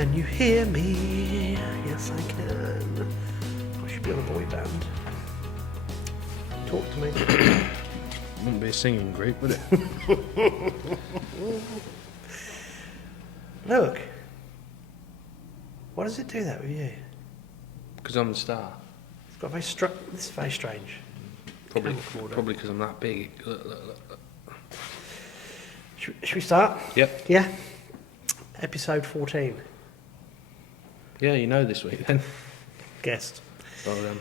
Can you hear me? Yes, I can. I should be on a boy band. Talk to me. Wouldn't be a singing group, would it? Look. Why does it do that with you? Because I'm the star. It's got this is very strange. Probably because I'm that big. Look. Should we start? Yep. Yeah. Episode 14. Yeah, you know this week then. Guest. Well done.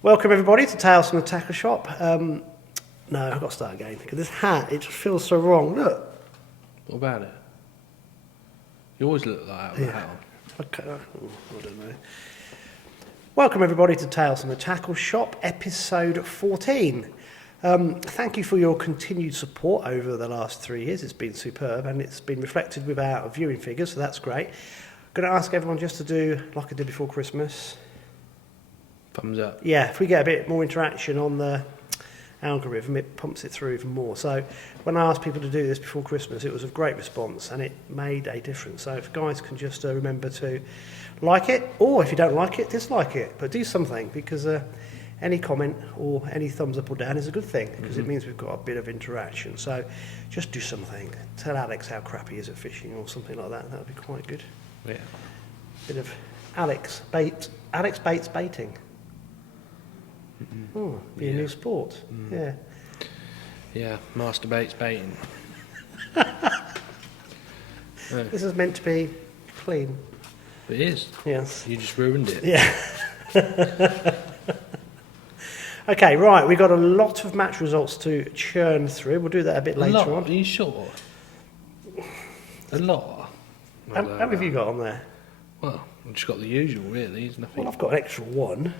Welcome everybody to Tales from the Tackle Shop. No, I've got to start again because this hat, it just feels so wrong. Look. What about it? You always look like that with a hat on. Okay. I don't know. Welcome everybody to Tales from the Tackle Shop, episode 14. Thank you for your continued support over the last 3 years. It's been superb and it's been reflected with our viewing figures, so that's great. Going to ask everyone just to do like I did before Christmas. Thumbs up. Yeah, if we get a bit more interaction on the algorithm, it pumps it through even more. So when I asked people to do this before Christmas, it was a great response and it made a difference. So if guys can just remember to like it, or if you don't like it, dislike it, but do something, because any comment or any thumbs up or down is a good thing, because it means we've got a bit of interaction. So just do something. Tell Alex how crap he is at fishing or something like that. That would be quite good. Yeah. Bit of Alex Bates baiting. Oh, be a new sport. Yeah. Yeah, masturbates baiting. This is meant to be clean. It is. Yes. You just ruined it. Yeah. Okay, right. We've got a lot of match results to churn through. We'll do that a bit later on. Are you sure? A lot? How have you got on there? Well, I've just got the usual, really. There's nothing. Well, I've got an extra one.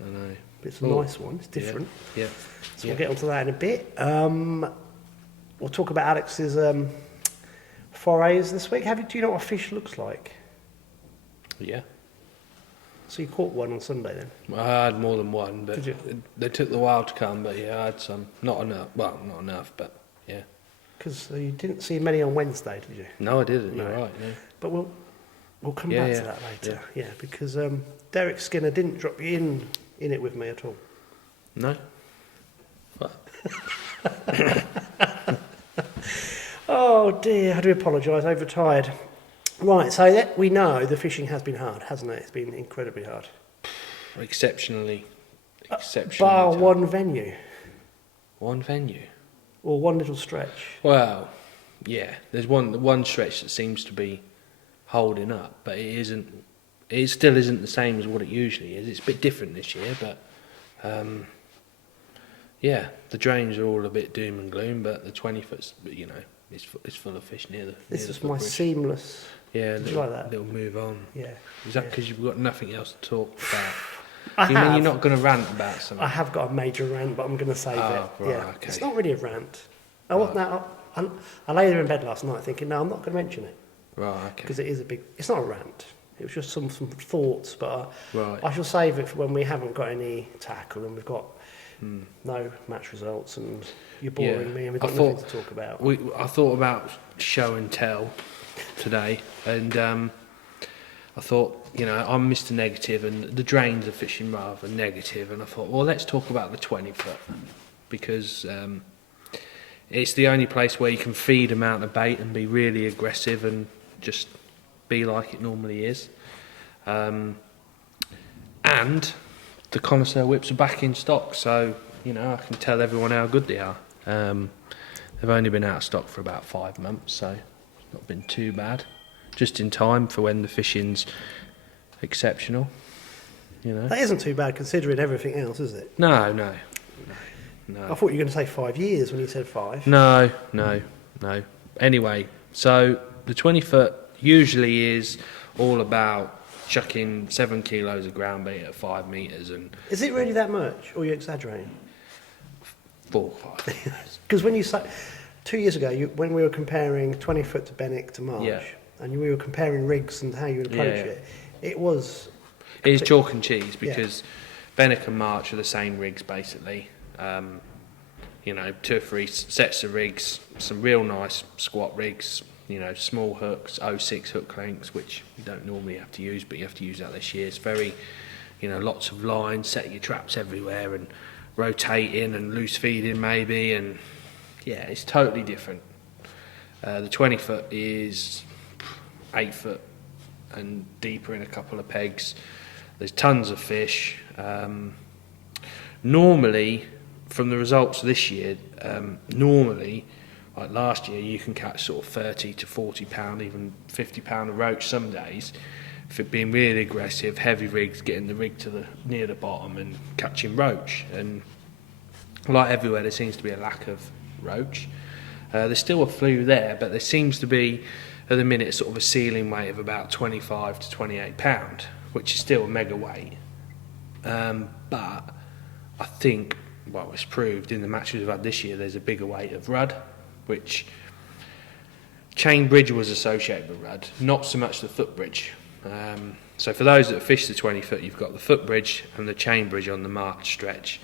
I know. It's a nice one. It's different. Yeah. So we'll get onto that in a bit. We'll talk about Alex's forays this week. Do you know what a fish looks like? Yeah. So you caught one on Sunday then? Well, I had more than one, but Did you? they took the while to come. But yeah, I had some. Not enough. Well, not enough, but yeah. Because you didn't see many on Wednesday, did you? No, I didn't. No. You're right. Yeah. But we'll come back to that later. Yeah, because Derek Skinner didn't drop you in it with me at all. No. What? Oh dear, I do apologise, overtired. Right, so we know the fishing has been hard, hasn't it? It's been incredibly hard. Exceptionally Bar tough. one venue. One venue. Or one little stretch. Well, yeah. There's one stretch that seems to be holding up, but it isn't. It still isn't the same as what it usually is. It's a bit different this year, but yeah, the drains are all a bit doom and gloom, but the 20-foot, you know, it's full of fish near the. This is the my footbridge. seamless. Yeah, Did you like that? Little move on. Yeah. Is that because you've got nothing else to talk about? I Do you mean have. you're not going to rant about something? I have got a major rant, but I'm going to save it. Right, yeah, okay. it's not really a rant. I lay there in bed last night thinking, no, I'm not going to mention it Right, okay. because it is a big. It's not a rant. It was just some thoughts, but Right. I shall save it for when we haven't got any tackle and we've got no match results and you're boring me and we've got nothing to talk about. I thought about show and tell today, and I thought, you know, I'm Mr. Negative and the drains are fishing rather negative, and I thought, well, let's talk about the 20-foot because it's the only place where you can feed a mountain of bait and be really aggressive and just be like it normally is. And the connoisseur whips are back in stock, so, you know, I can tell everyone how good they are. They've only been out of stock for about 5 months, so it's not been too bad. Just in time for when the fishing's exceptional, you know. That isn't too bad considering everything else, is it? No. I thought you were going to say 5 years when you said 5. No. Anyway, so the 20-foot usually is all about chucking 7 kilos of ground bait at 5 metres and... Is it really that much, or are you exaggerating? 4 or 5 kilos. Because when you say 2 years ago, when we were comparing 20-foot to Benwick to March, Yeah. and we were comparing rigs and how you would approach it, it was... It is chalk and cheese because Benwick and March are the same rigs basically. You know, 2 or 3 sets of rigs, some real nice squat rigs, small hooks, 0.6 hook lengths, which you don't normally have to use, but you have to use that this year. It's very, lots of lines, set your traps everywhere, and rotating and loose feeding maybe, and yeah, it's totally different. The 20 foot is 8 foot and deeper in a couple of pegs. There's tons of fish. Normally, from the results this year, normally, like last year, you can catch sort of 30 to 40 pound, even 50 pound of roach some days. If it being really aggressive, heavy rigs, getting the rig to near the bottom and catching roach. And like everywhere, there seems to be a lack of roach. There's still a few there, but there seems to be, at the minute, sort of a ceiling weight of about 25 to 28 pound, which is still a mega weight. But I think, well, it's proved in the matches we've had this year, there's a bigger weight of rudd, which chain bridge was associated with rudd, not so much the footbridge. So for those that fish the 20 foot, you've got the footbridge and the chain bridge on the marked stretch.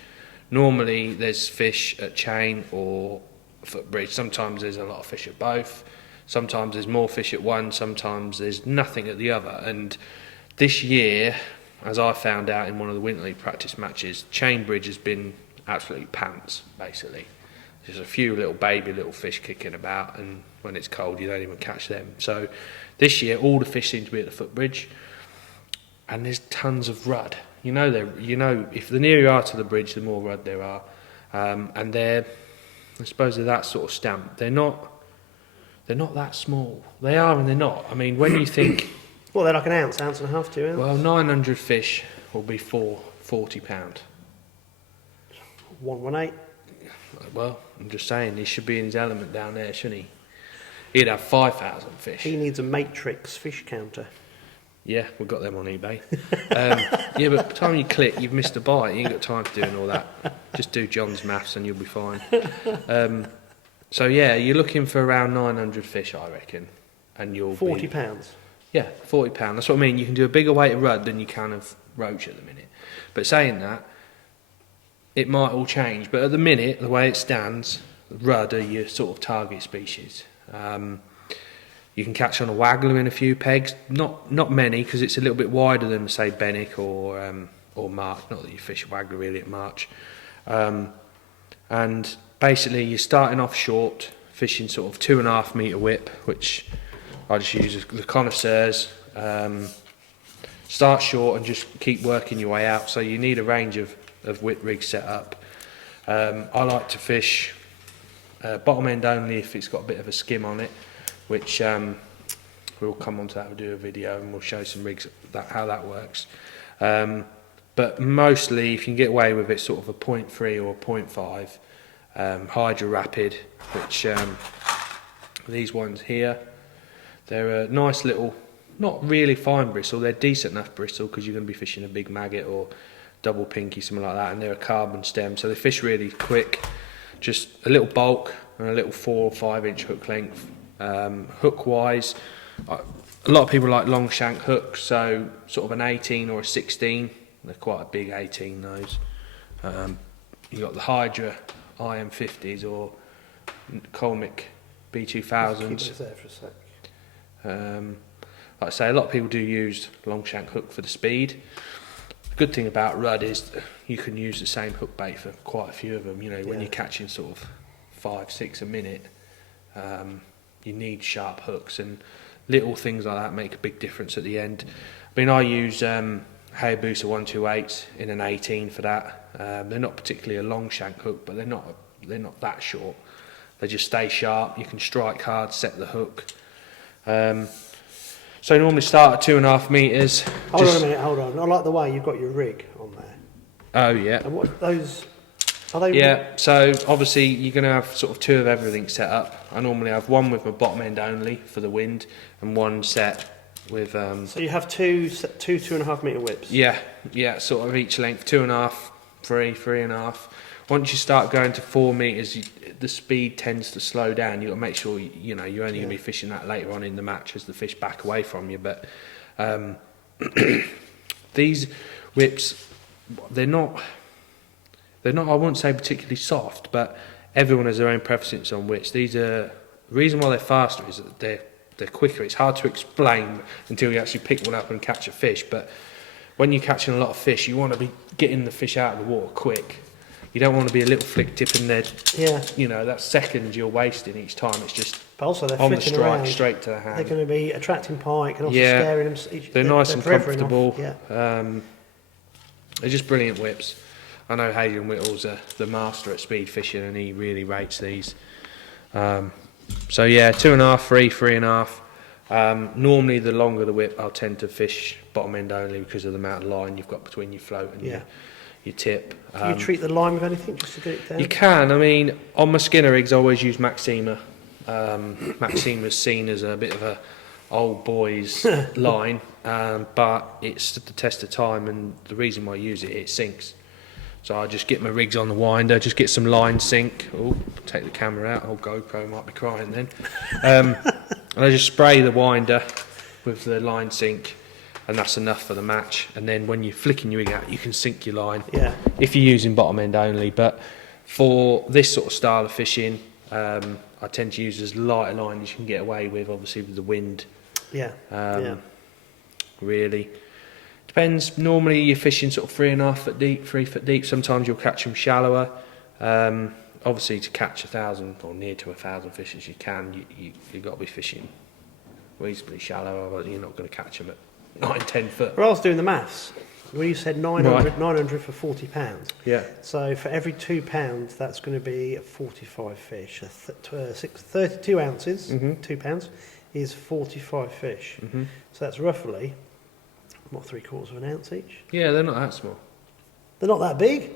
Normally there's fish at chain or footbridge. Sometimes there's a lot of fish at both. Sometimes there's more fish at one. Sometimes there's nothing at the other. And this year, as I found out in one of the Winter League practice matches, chain bridge has been absolutely pants, basically. There's a few little fish kicking about, and when it's cold you don't even catch them. So this year all the fish seem to be at the footbridge, and there's tons of rudd. If the nearer you are to the bridge, the more rudd there are, and I suppose they're that sort of stamp. They're not that small. They are and they're not. I mean, when you think, well, they're like an ounce and a half, 2 ounces. well, 900 fish will be £40. 118. Well, I'm just saying, he should be in his element down there, shouldn't he? He'd have 5,000 fish. He needs a matrix fish counter. Yeah, we've got them on eBay. Yeah, but by the time you click, you've missed a bite. You ain't got time to doing all that. Just do John's maths and you'll be fine. So yeah, you're looking for around 900 fish, I reckon, and you'll £40. Yeah, £40. That's what I mean. You can do a bigger weight of rudd than you can of roach at the minute. But saying that, it might all change. But at the minute, the way it stands, rudd are your sort of target species. You can catch on a waggler in a few pegs, not many, because it's a little bit wider than, say, Benwick or March. Not that you fish a waggler really at March. And basically, you're starting off short, fishing sort of 2.5 metre whip, which I just use the connoisseurs. Start short and just keep working your way out. So you need a range of whip rigs set up. I like to fish bottom end only if it's got a bit of a skim on it, which we'll come on to that. We'll do a video and we'll show some rigs how that works. But mostly, if you can get away with it, sort of a 0.3 or a 0.5 Hydra Rapid, which these ones here, they're a nice little, not really fine bristle, they're decent enough bristle because you're going to be fishing a big maggot or double pinky, something like that, and they're a carbon stem, so they fish really quick. Just a little bulk and a little 4 or 5 inch hook length. Hook wise, a lot of people like long shank hooks, so sort of an 18 or a 16. They're quite a big 18, those. You've got the Hydra IM50s or Colmic B2000s. Keep it there for a sec. Like I say, a lot of people do use long shank hook for the speed. The good thing about rudd is you can use the same hook bait for quite a few of them. When you're catching sort of 5, 6 a minute, you need sharp hooks, and little things like that make a big difference at the end. I mean, I use Hayabusa 128s in an 18 for that. They're not particularly a long shank hook, but they're not that short. They just stay sharp. You can strike hard, set the hook. So you normally start at 2.5 metres. Hold on a minute, hold on. I like the way you've got your rig on there. Oh yeah. And what those are they? Yeah. So obviously you're going to have sort of 2 of everything set up. I normally have one with my bottom end only for the wind, and one set with. So you have two 2.5 metre whips. Yeah, sort of each length, 2.5, 3, 3.5. Once you start going to 4 metres, the speed tends to slow down. You've got to make sure you're only going to be fishing that later on in the match as the fish back away from you. But these whips, they're not. I wouldn't say particularly soft, but everyone has their own preference on whips. The reason why they're faster is that they're quicker. It's hard to explain until you actually pick one up and catch a fish. But when you're catching a lot of fish, you want to be getting the fish out of the water quick. You don't want to be a little flick tipping there. Yeah. You know, that second you're wasting each time. It's just But also they're on the flicking strike, around. straight to the hand. They're going to be attracting pike and also scaring them. They're nice and comfortable. Yeah. They're just brilliant whips. I know Hayden Whittle's the master at speed fishing, and he really rates these. So yeah, 2.5, 3, 3.5. Normally, the longer the whip, I'll tend to fish bottom end only because of the amount of line you've got between your float and your tip. Do you treat the line with anything just to get it down? You can. I mean, on my Skinner rigs, I always use Maxima. Maxima's seen as a bit of a old boys line, but it's stood the test of time, and the reason why I use it, it sinks. So I just get my rigs on the winder, just get some line sink. Oh, take the camera out. Oh, GoPro might be crying then. And I just spray the winder with the line sink, and that's enough for the match. And then when you're flicking your rig out, you can sink your line. Yeah. If you're using bottom end only, but for this sort of style of fishing, I tend to use as light a line as you can get away with, obviously with the wind. Yeah. Really. Depends. Normally you're fishing sort of 3.5 foot deep, 3 foot deep. Sometimes you'll catch them shallower. Obviously to catch 1,000 or near to 1,000 fish as you can, you've got to be fishing reasonably shallow, or you're not going to catch them at 9, 10 foot. Well, I was doing the maths. Well, you said 900 for £40. Yeah. So for every £2, that's going to be 45 fish. 32 ounces, £2 is 45 fish. So that's roughly, what, 3/4 of an ounce each? Yeah, they're not that small. They're not that big.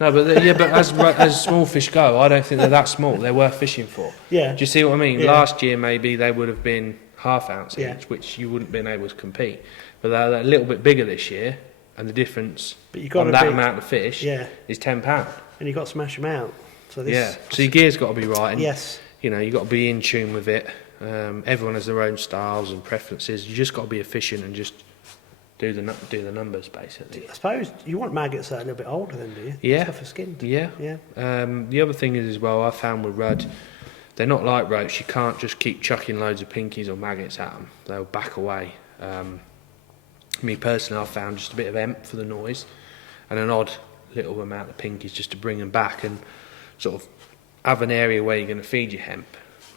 No, but as small fish go, I don't think they're that small. They're worth fishing for. Yeah. Do you see what I mean? Yeah. Last year maybe they would have been ½ ounce each, which you wouldn't have been able to compete. But they're a little bit bigger this year, and the difference on that amount of fish is £10. And you've got to smash them out. So so your gear's got to be right. And, yes. You know, you've got to be in tune with it. Everyone has their own styles and preferences. You just got to be efficient and just do the numbers, basically. I suppose you want maggots that are a little bit older then, do you? Yeah. Tougher skinned. Yeah. The other thing is as well, I found with rudd, they're not like roach. You can't just keep chucking loads of pinkies or maggots at them. They'll back away. Me personally, I found just a bit of emp for the noise and an odd little amount of pinkies just to bring them back and sort of have an area where you're going to feed your hemp,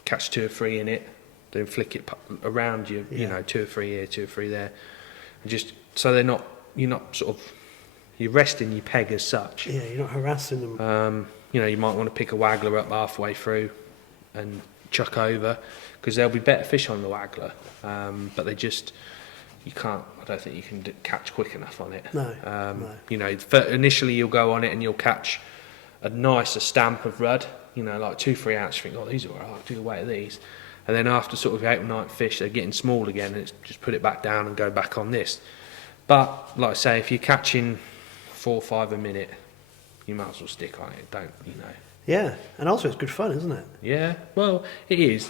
catch 2 or 3 in it, then flick it around you, you know, 2 or 3 here, 2 or 3 there, and just so you're not sort of, you're resting your peg as such. Yeah, you're not harassing them. You know, you might want to pick a waggler up halfway through and chuck over, because there'll be better fish on the waggler, but they just, you can't, I don't think you can catch quick enough on it. No. You know, initially you'll go on it and you'll catch a nicer stamp of rudd, you know, like 2-3 ounce. You think, oh, these are alright, I'll do the weight of these. And then after sort of 8 or 9 fish, they're getting small again, and it's just put it back down and go back on this. But like I say, if you're catching 4 or 5 a minute, you might as well stick on it. Don't, you know. Yeah, and also it's good fun, isn't it? Yeah, well, it is.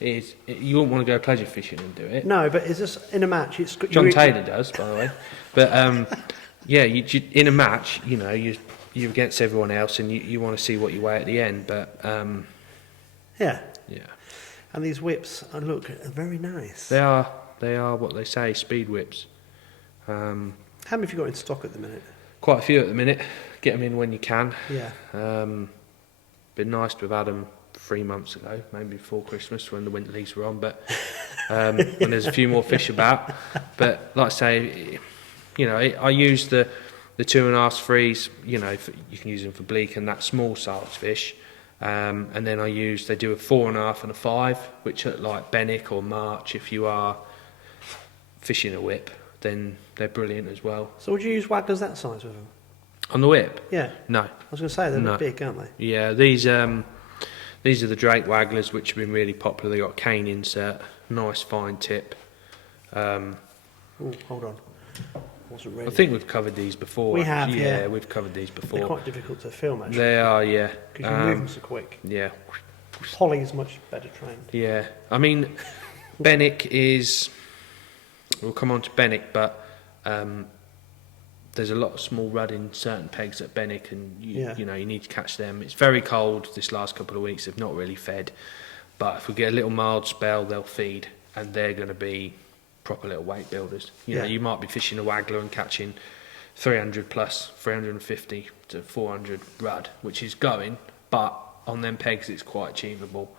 You wouldn't want to go pleasure fishing and do it. No, but is this in a match? It's John Taylor does, by the way. But yeah, you in a match, you know, you're against everyone else, and you want to see what you weigh at the end. But yeah. And these whips look very nice. They are what they say, speed whips. How many have you got in stock at the minute? Quite a few at the minute. Get them in when you can. Yeah. Been nice to have had them 3 months ago, maybe before Christmas when the winter leagues were on, but when there's a few more fish about. But like I say, you know, I use the 2.5, 3s, you know, you can use them for bleak and that small size fish. And then they do a 4.5 and a 5, which are like Benwick or March. If you are fishing a whip, then they're brilliant as well. So would you use wagglers that size with them? On the whip? Yeah. No. I was going to say, they're a bit big, aren't they? Yeah, these are the Drake Wagglers, which have been really popular. They got a cane insert, nice fine tip. Oh, hold on. Wasn't ready. I think we've covered these before. We have, yeah. We've covered these before. They're quite difficult to film, actually. They are, yeah. Because you move them so quick. Yeah. Polly's much better trained. Yeah. I mean, Benwick is... We'll come on to Benwick, but there's a lot of small rudd in certain pegs at Benwick, and you know, you need to catch them. It's very cold this last couple of weeks. They've not really fed. But if we get a little mild spell, they'll feed. and they're going to be proper little weight builders. You know, Yeah. you might be fishing a waggler and catching 300 plus, 350 to 400 rudd, which is going, but on them pegs it's quite achievable.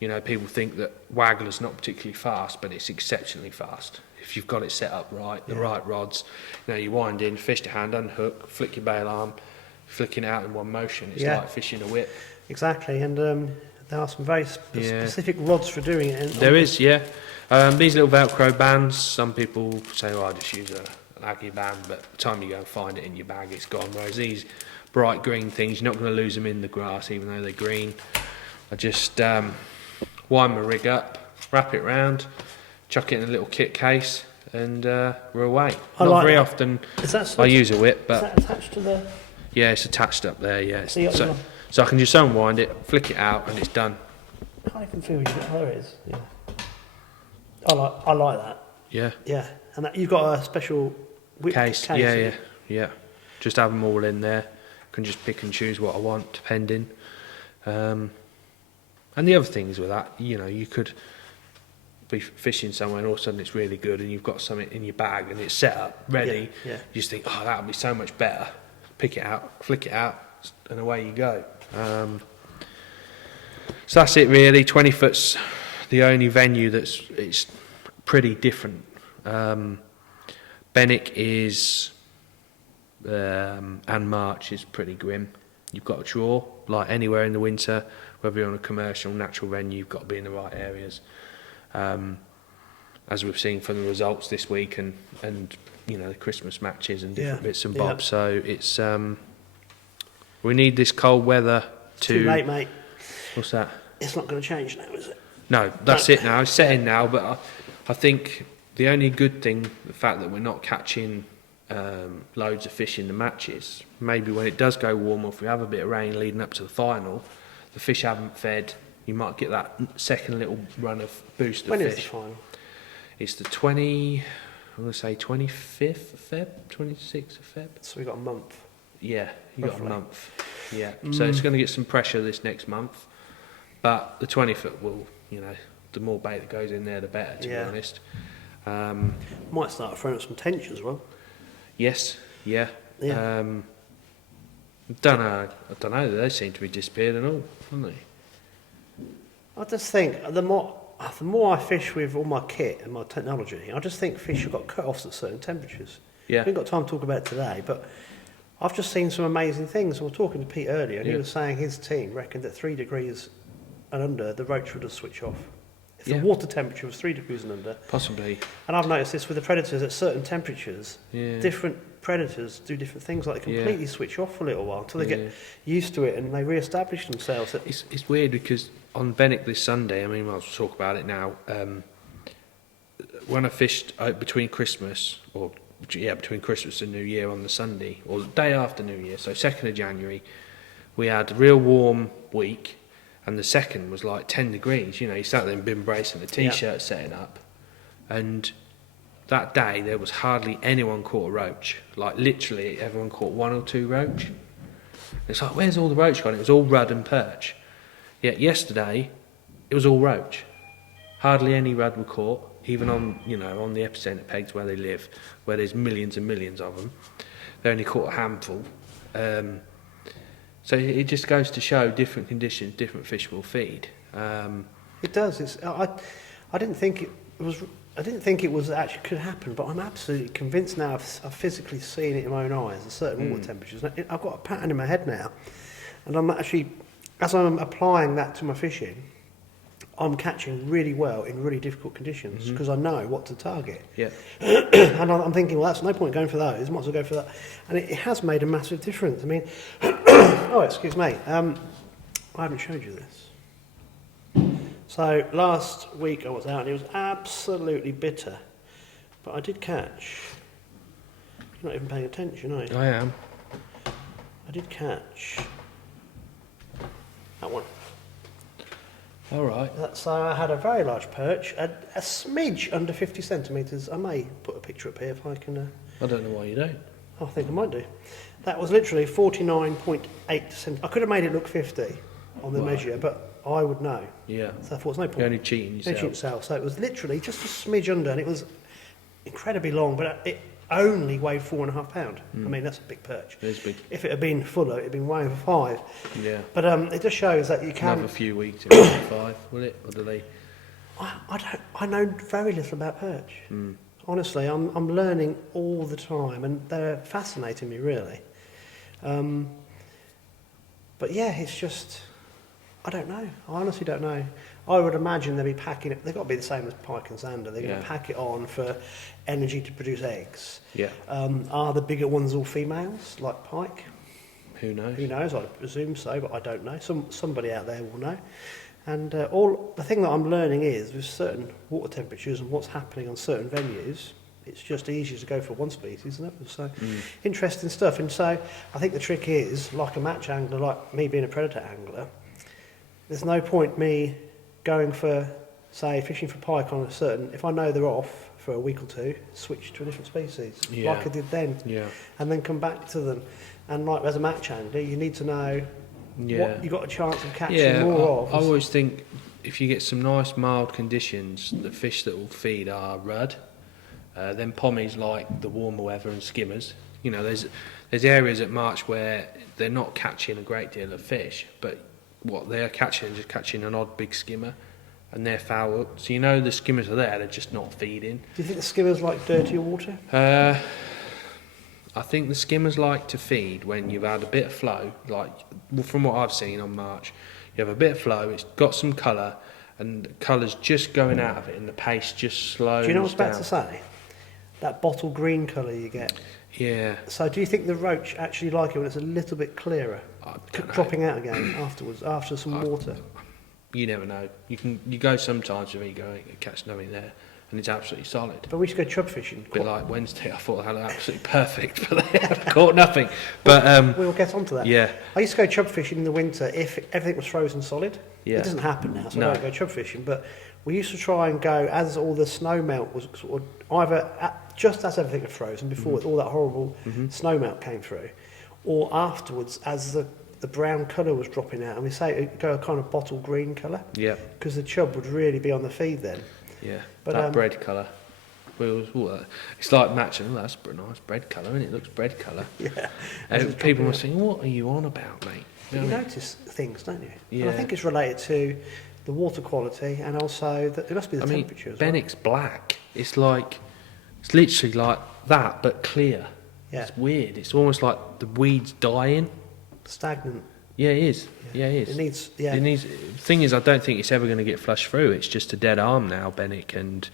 You know, people think that waggler's not particularly fast, but it's exceptionally fast. If you've got it set up right, the right rods, you know, you wind in, fish to hand, unhook, flick your bail arm, flicking it out in one motion. It's like fishing a whip. Exactly, and there are some very specific rods for doing it. There is, yeah. These little Velcro bands, some people say, oh, I just use an Aggie band, but by the time you go and find it in your bag, it's gone. Whereas these bright green things, you're not going to lose them in the grass, even though they're green. I just wind my rig up, wrap it round, chuck it in a little kit case, and we're away. Not very often I use a whip, but... Is that attached to the... Yeah, it's attached up there, yeah. So I can just unwind it, flick it out, and it's done. I can't even feel you. Oh, there it is. Yeah. I like that. Yeah. Yeah, and you've got a special whip case. Yeah. Just have them all in there. Can just pick and choose what I want, depending. And the other things with that, you know, you could be fishing somewhere and all of a sudden it's really good and you've got something in your bag and it's set up, ready. Yeah. You just think, oh, that would be so much better. Pick it out, flick it out, and away you go. So that's it really. 20 foot's the only venue it's pretty different. Benwick is and March is pretty grim. You've got to draw, like anywhere in the winter, whether you're on a commercial, natural venue, you've got to be in the right areas. As we've seen from the results this week and you know, the Christmas matches and different bits and bobs. So it's we need this cold weather to... Too late, mate. What's that? It's not going to change now, is it? No, that's it now. It's set in now, but I think the only good thing, the fact that we're not catching loads of fish in the matches, maybe when it does go warm, or if we have a bit of rain leading up to the final, the fish haven't fed, you might get that second little run of boost of When fish. is the final? It's the 25th of Feb, 26th of Feb. So we've got a month. Yeah, you got a Roughly. month. Yeah, so it's going to get some pressure this next month, but the 20 foot will, you know, the more bait that goes in there, the better, to be honest. Might start throwing up some tension as well. Yes, yeah. Yeah. I don't know. They seem to be disappeared and all, haven't they? I just think the more I fish with all my kit and my technology, I just think fish have got cut-offs at certain temperatures. Yeah. We haven't got time to talk about it today, but I've just seen some amazing things. I was talking to Pete earlier, and he was saying his team reckoned that 3 degrees and under, the roach would have switched off. If the water temperature was 3 degrees and under. Possibly. And I've noticed this with the predators at certain temperatures. Yeah. Different predators do different things, like they completely switch off for a little while until they get used to it and they re-establish themselves. It's weird because on Benwick this Sunday, I mean, I'll talk about it now. When I fished between Christmas and New Year on the Sunday, or the day after New Year, so 2nd of January, we had a real warm week, and the second was like 10 degrees. You know, you sat there in bin brace and the t-shirt setting up, and that day there was hardly anyone caught a roach. Like literally everyone caught 1 or 2 roach. It's like, where's all the roach gone? It was all rudd and perch. Yet yesterday it was all roach. Hardly any rudd were caught, even on, you know, on the epicenter pegs where they live, where there's millions and millions of them. They only caught a handful. So it just goes to show different conditions, different fish will feed. It does. I didn't think it was actually could happen, but I'm absolutely convinced now. I've physically seen it in my own eyes. At certain water temperatures, I've got a pattern in my head now, and I'm actually, as I'm applying that to my fishing, I'm catching really well in really difficult conditions because I know what to target. Yeah. And I'm thinking, well, that's no point going for those. Might as well go for that. And it has made a massive difference. I mean, oh, excuse me. I haven't showed you this. So last week I was out and it was absolutely bitter, but I did catch. You're not even paying attention, are you? I am. I did catch that one. All right. So I had a very large perch, a smidge under 50 centimetres. I may put a picture up here if I can. I don't know why you don't. I think I might do. That was literally 49.8 centimetres. I could have made it look 50 on the measure, but I would know. Yeah. So I thought, there's no point. You're only cheating Don't yourself. cheat yourself. So it was literally just a smidge under, and it was incredibly long, but it only weighed £4.5. I mean, that's a big perch. It is big. If it had been fuller, it had been way over 5. Yeah. But it just shows that you can. Another few weeks, it will be 5, will it? Or do they? I know very little about perch. Honestly, I'm learning all the time, and they're fascinating me, really. But yeah, it's just, I don't know. I honestly don't know. I would imagine they'll be packing it. They've got to be the same as pike and zander. They're going to pack it on for energy to produce eggs. Yeah. Are the bigger ones all females, like pike? Who knows? Who knows? I presume so, but I don't know. Somebody out there will know. And the thing that I'm learning is with certain water temperatures and what's happening on certain venues, it's just easier to go for one species, isn't it? So interesting stuff. And so I think the trick is, like a match angler, like me being a predator angler, there's no point me going for, say, fishing for pike on a certain, if I know they're off for a week or two, switch to a different species, like I did then, and then come back to them. And like as a match angler, you need to know what you got a chance of catching more of. I always think if you get some nice mild conditions, the fish that will feed are rudd. Then pommies like the warmer weather and skimmers. You know, there's areas at March where they're not catching a great deal of fish, but what they're catching is just catching an odd big skimmer, and they're foul. So you know the skimmers are there, they're just not feeding. Do you think the skimmers like dirtier water? I think the skimmers like to feed when you've had a bit of flow, like from what I've seen on March. You have a bit of flow, it's got some colour, and the colour's just going out of it, and the pace just slows down. Do you know what I was about to say? That bottle green colour you get. Yeah. So do you think the roach actually like it when it's a little bit clearer, dropping out again afterwards, after some water? You never know. You go sometimes with me going and catch nothing there, and it's absolutely solid. But we used to go chub fishing. A bit like Wednesday, I thought I had absolutely perfect, but they had caught nothing. But we'll get onto that. Yeah. I used to go chub fishing in the winter if everything was frozen solid. Yeah. It doesn't happen now, so No. I don't go chub fishing. But we used to try and go as all the snow melt was sort of either just as everything was frozen before all that horrible snow melt came through, or afterwards as the brown colour was dropping out, and we say it'd go a kind of bottle green colour. Yeah. Because the chub would really be on the feed then. Yeah. But, that bread colour. It's like matching. Oh, that's a nice bread colour, and it looks bread colour. Yeah. People must think, what are you on about, mate? You notice things, don't you? Yeah. And I think it's related to the water quality, and also that it must be the temperature as well. Benwick's black. It's literally like that, but clear. Yeah. It's weird. It's almost like the weed's dying. Stagnant. Yeah, it is. Yeah, it is. It needs. Yeah. It needs. The thing is, I don't think it's ever going to get flushed through. It's just a dead arm now, Benwick, and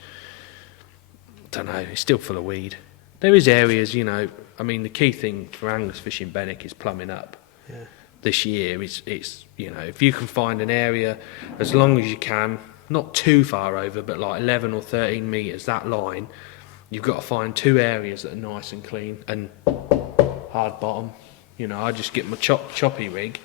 I don't know. It's still full of weed. There is areas, you know. I mean, the key thing for anglers fishing Benwick is plumbing up. Yeah. This year, it's you know, if you can find an area, as long as you can, not too far over, but like 11 or 13 metres, that line, you've got to find 2 areas that are nice and clean and hard bottom. You know, I just get my choppy rig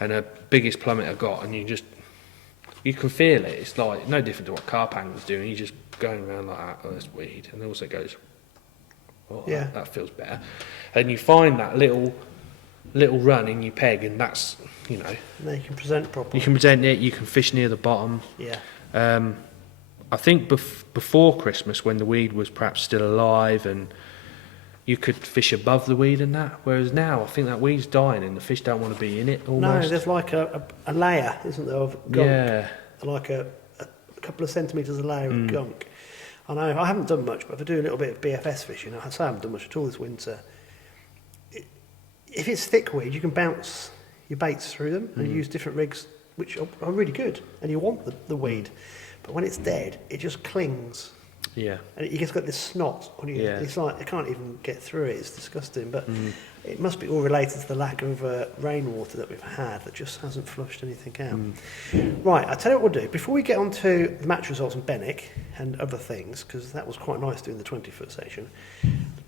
and the biggest plummet I've got, and you can feel it. It's like no different to what carp anglers do, and you're just going around like that. Oh, that's weed, and it also goes, oh, Yeah. that feels better. And you find that little run in your peg, and that's, you know, And then you can present properly. you can present it. You can fish near the bottom. Yeah. I think before Christmas, when the weed was perhaps still alive and you could fish above the weed and that, whereas now I think that weed's dying and the fish don't want to be in it almost. No, there's like a layer, isn't there, of gunk? Yeah. Like a couple of centimetres a layer of gunk. I know, I haven't done much, but if I do a little bit of BFS fishing, I say I haven't done much at all this winter. If it's thick weed, you can bounce your baits through them and use different rigs, which are really good, and you want the weed. But when it's dead, it just clings. Yeah. And you just got this snot on you. Yeah. It's like, I can't even get through it. It's disgusting. But it must be all related to the lack of rainwater that we've had that just hasn't flushed anything out. Right, I'll tell you what we'll do. Before we get on to the match results in Benwick and other things, because that was quite nice doing the 20-foot section,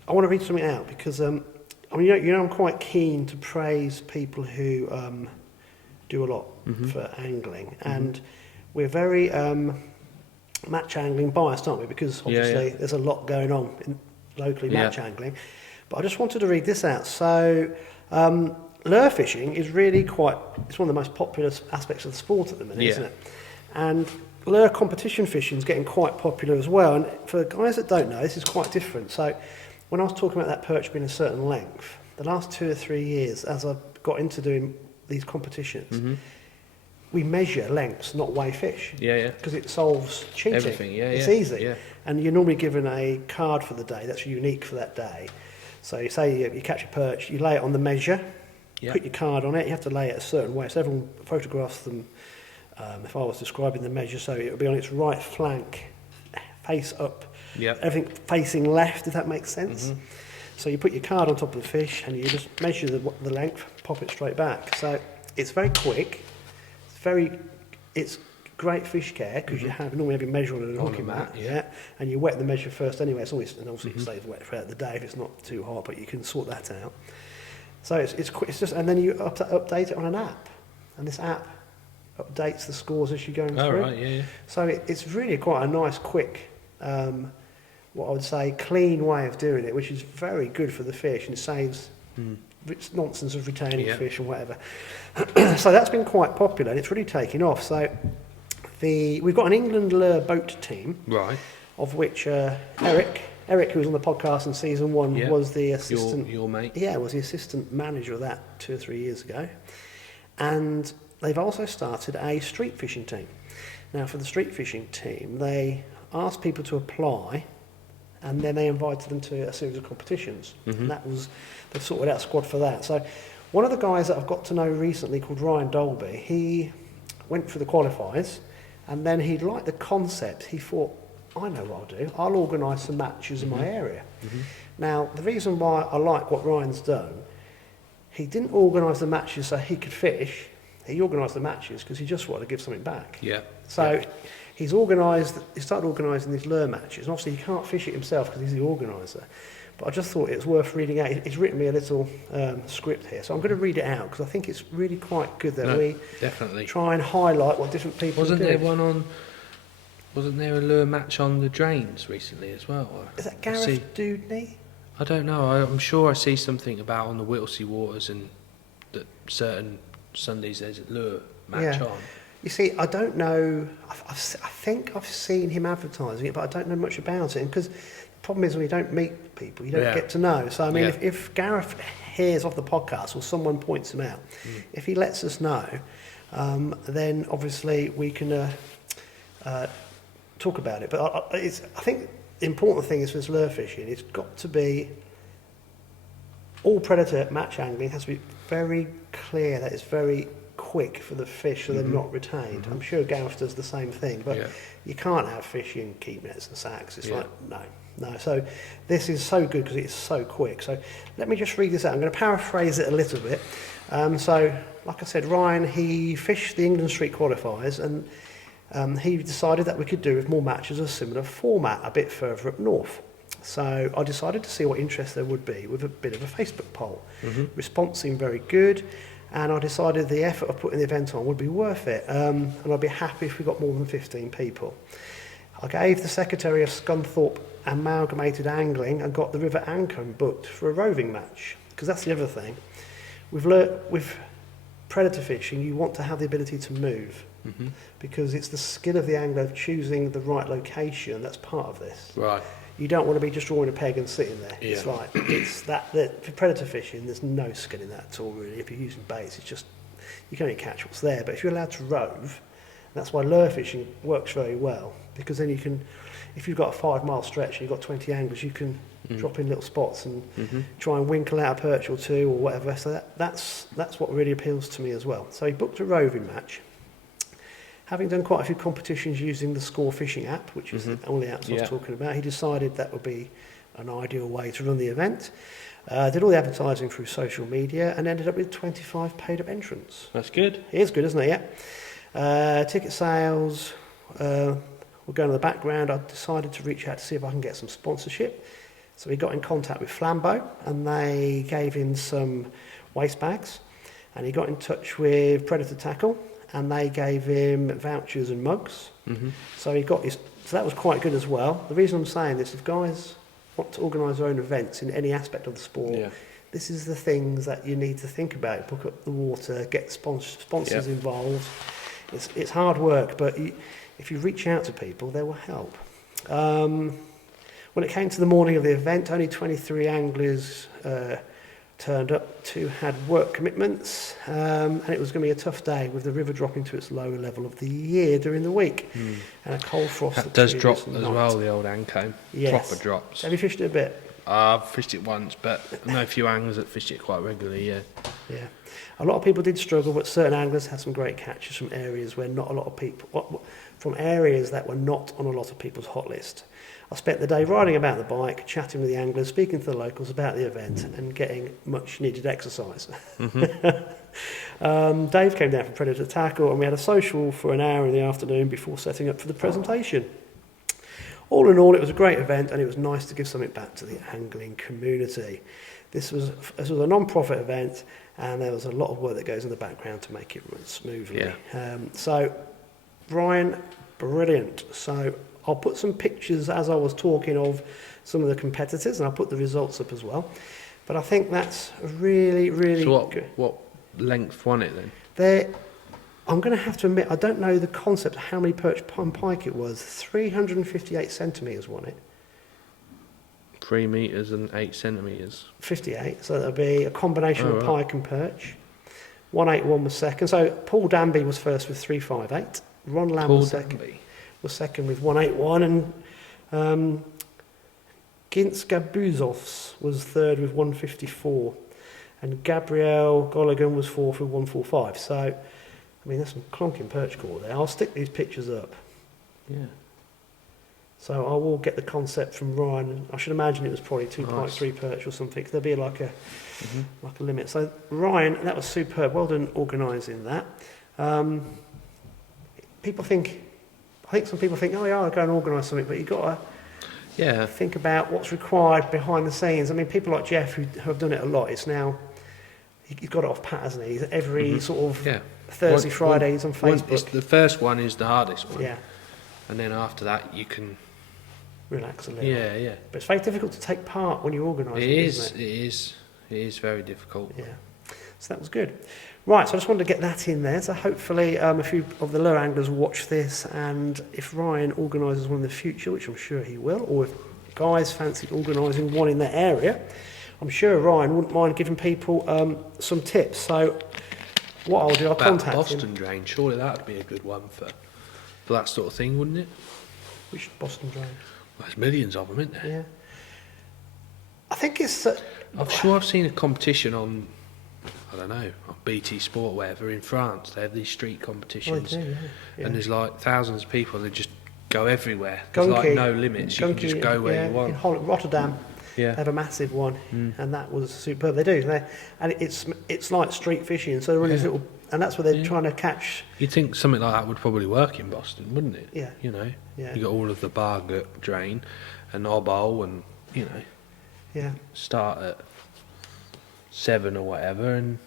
I want to read something out because, I mean, you know I'm quite keen to praise people who do a lot for angling. And we're very match angling biased, aren't we? Because obviously there's a lot going on in locally match angling. But I just wanted to read this out. So lure fishing is really it's one of the most popular aspects of the sport at the minute, isn't it? And lure competition fishing is getting quite popular as well. And for guys that don't know, this is quite different. So when I was talking about that perch being a certain length, the last 2 or 3 years, as I've got into doing these competitions, we measure lengths, not weigh fish. Because it solves cheating. Everything, it's easy. And you're normally given a card for the day that's unique for that day. So you say you catch a perch, you lay it on the measure, put your card on it, you have to lay it a certain way. So everyone photographs them, if I was describing the measure, so it would be on its right flank, face up, everything facing left, if that makes sense. So you put your card on top of the fish and you just measure the length, pop it straight back. So it's very quick, it's great fish care because you normally have your measure on a hockey mat, and you wet the measure first anyway. It's always, and obviously it stays wet throughout the day if it's not too hot, but you can sort that out. So it's quick. It's just, and then you update it on an app, and this app updates the scores as you're going through. So it's really quite a nice, quick, what I would say, clean way of doing it, which is very good for the fish and saves nonsense of retaining fish and whatever. So that's been quite popular and it's really taken off. So we've got an England lure boat team, of which Eric, who was on the podcast in season 1, was the assistant. Your mate. Yeah, was the assistant manager of that 2 or 3 years ago. And they've also started a street fishing team. Now, for the street fishing team, they asked people to apply, and then they invited them to a series of competitions. And they've sorted out a squad for that. So one of the guys that I've got to know recently, called Ryan Dolby, he went through the qualifiers, and then he liked the concept. He thought, I know what I'll do. I'll organise some matches in my area. Now, the reason why I like what Ryan's done, he didn't organise the matches so he could fish. He organised the matches because he just wanted to give something back. So he started organising these lure matches. And obviously he can't fish it himself because he's the organiser. But I just thought it was worth reading out. He's written me a little script here. So I'm going to read it out because I think it's really quite good that we definitely try and highlight what different people do. Wasn't there a lure match on the drains recently as well? Is that Gareth Dudney? I don't know. I'm sure I see something about on the Whittlesea waters and that certain Sundays there's a lure match on. You see, I don't know. I think I've seen him advertising it, but I don't know much about it. Because the problem is when you don't meet people, you don't get to know. So, I mean, if Gareth hears of the podcast or someone points him out, if he lets us know, then obviously we can talk about it. But I think the important thing is for this lure fishing, it's got to be all predator match angling has to be very clear that it's very quick for the fish so they're not retained. I'm sure Gareth does the same thing, but you can't have fish in keep nets and sacks. It's like, no. So this is so good because it's so quick. So let me just read this out. I'm going to paraphrase it a little bit. So, like I said, Ryan, he fished the England Street qualifiers and he decided that we could do with more matches of a similar format a bit further up north. So I decided to see what interest there would be with a bit of a Facebook poll. Response seemed very good, and I decided the effort of putting the event on would be worth it, and I'd be happy if we got more than 15 people. I gave the secretary of Scunthorpe Amalgamated Angling and got the River Ancholme booked for a roving match, because that's the other thing. With predator fishing, you want to have the ability to move, because it's the skill of the angler of choosing the right location that's part of this. You don't want to be just drawing a peg and sitting there. It's like, for predator fishing, there's no skill in that at all, really. If you're using baits, it's just, you can only catch what's there. But if you're allowed to rove, that's why lure fishing works very well, because then you can, if you've got a 5 mile stretch and you've got 20 anglers, you can drop in little spots and try and winkle out a perch or two or whatever. So that's what really appeals to me as well. So he booked a roving match. Having done quite a few competitions using the Score Fishing app, which is the only apps I was talking about, he decided that would be an ideal way to run the event. Did all the advertising through social media and ended up with 25 paid-up entrants. That's good. It is good, isn't it? Yeah. Ticket sales were going in the background. I decided to reach out to see if I can get some sponsorship. So we got in contact with Flambeau, and they gave him some waste bags. And he got in touch with Predator Tackle, and they gave him vouchers and mugs. So he got his. So that was quite good as well. The reason I'm saying this, if guys want to organise their own events in any aspect of the sport, this is the things that you need to think about. Book up the water, get sponsors involved. It's hard work, but if you reach out to people, they will help. When it came to the morning of the event, only 23 anglers turned up. 2 had work commitments, and it was going to be a tough day with the river dropping to its lower level of the year during the week, and a cold frost. That does drop as well, the old Ancholme. Yes. Proper drops. Have you fished it a bit? I've fished it once, but I know a few anglers that fish it quite regularly, yeah. A lot of people did struggle, but certain anglers had some great catches from areas where not a lot of people, from areas that were not on a lot of people's hot list. I spent the day riding about the bike, chatting with the anglers, speaking to the locals about the event and getting much needed exercise. Dave came down from Predator Tackle and we had a social for an hour in the afternoon before setting up for the presentation. All in all, it was a great event and it was nice to give something back to the angling community. This was a non-profit event and there was a lot of work that goes in the background to make it run smoothly. So, Ryan, brilliant. So, I'll put some pictures as I was talking of some of the competitors and I'll put the results up as well. But I think that's really, really good. What length won it then? I'm going to have to admit, I don't know the concept of how many perch and pike it was. 358 centimetres won it. 3 metres and 8 centimetres. 58, so that'll be a combination of pike and perch. 181 was second. So Paul Danby was first with 358. Ron Lamb was second with 181, and Gintz Gabuzovs was third with 154, and Gabrielle Goligan was fourth with 145. So, I mean, there's some clonking perch caught there. I'll stick these pictures up. Yeah. So I will get the concept from Ryan. I should imagine it was probably 2 pike, 3 perch or something. There'll be like a limit. So Ryan, that was superb. Well done organising that. I think some people think, oh yeah, I'll go and organise something, but you've got to think about what's required behind the scenes. I mean, people like Jeff who have done it a lot, it's now, he's got it off pat, hasn't he? Every sort of Thursday, Fridays on Facebook. The first one is the hardest one. Yeah. And then after that, you can relax a little. Yeah. But it's very difficult to take part when you're organising, isn't it? It is very difficult. Yeah. So that was good. Right, so I just wanted to get that in there. So hopefully a few of the lower anglers will watch this, and if Ryan organises one in the future, which I'm sure he will, or if guys fancy organising one in their area, I'm sure Ryan wouldn't mind giving people some tips. So what I'll do, I'll contact him. Boston drain, surely that would be a good one for that sort of thing, wouldn't it? Which Boston drain? Well, there's millions of them, isn't there? Yeah. I think it's... I'm sure I've seen a competition on, I don't know, on BT Sport, wherever, in France. They have these street competitions. Oh, they do, yeah. And there's like thousands of people that just go everywhere. There's like no limits. You can just go where you want. In Rotterdam, they have a massive one, and that was superb. They do, and it's like street fishing. So they're these little, and that's where they're trying to catch. You'd think something like that would probably work in Boston, wouldn't it? Yeah. You know, yeah. You got all of the Bargut drain, and Obol, and start at 7 or whatever, and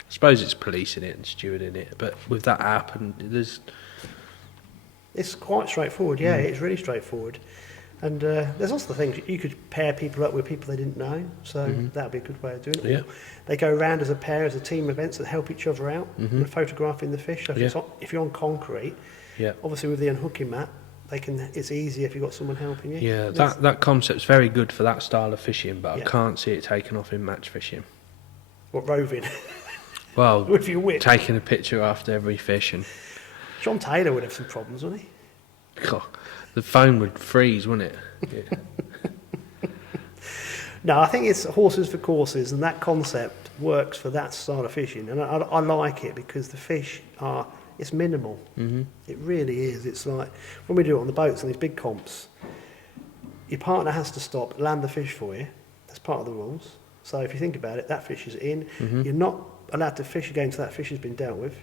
I suppose it's policing it and stewarding it. But with that app, and it's quite straightforward. Yeah, it's really straightforward. And there's also the things you could pair people up with people they didn't know, so that would be a good way of doing it. Yeah. They go around as a pair, as a team events that help each other out, and photographing the fish. So if you're on concrete, obviously with the unhooking mat, it's easier if you've got someone helping you. Yeah, that concept's very good for that style of fishing, but I can't see it taken off in match fishing. What, roving? Well, with your whip, taking a picture after every fish, and John Taylor would have some problems, wouldn't he? God, the phone would freeze, wouldn't it? Yeah. No, I think it's horses for courses, and that concept works for that style of fishing, and I like it because the fish it's minimal. It really is. It's like when we do it on the boats on these big comps, your partner has to stop, land the fish for you. That's part of the rules. So if you think about it, that fish is in. You're not allowed to fish again until that fish has been dealt with.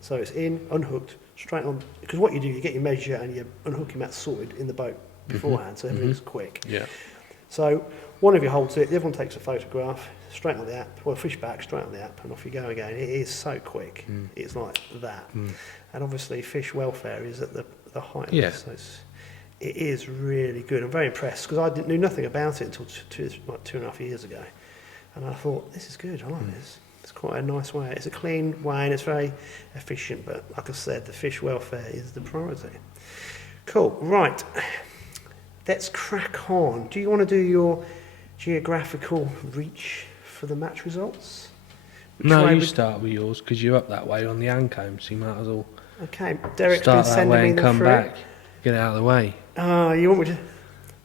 So it's in, unhooked, straight on. Because what you do, you get your measure and your unhooking mat sorted in the boat beforehand, so everything's quick. Yeah. So one of you holds it, the other one takes a photograph, straight on the app, fish back, straight on the app, and off you go again. It is so quick. It's like that. And obviously fish welfare is at the height of this. So it is really good. I'm very impressed because I knew nothing about it until 2.5 years ago. And I thought, this is good, I like this. It's quite a nice way. It's a clean way and it's very efficient, but like I said, the fish welfare is the priority. Cool, right. Let's crack on. Do you want to do your geographical reach for the match results? No, you start with yours because you're up that way on the Ancholme, so you might as well Okay, Derek's start been that sending way me and them come through. back. Get out of the way. Oh, you want me to...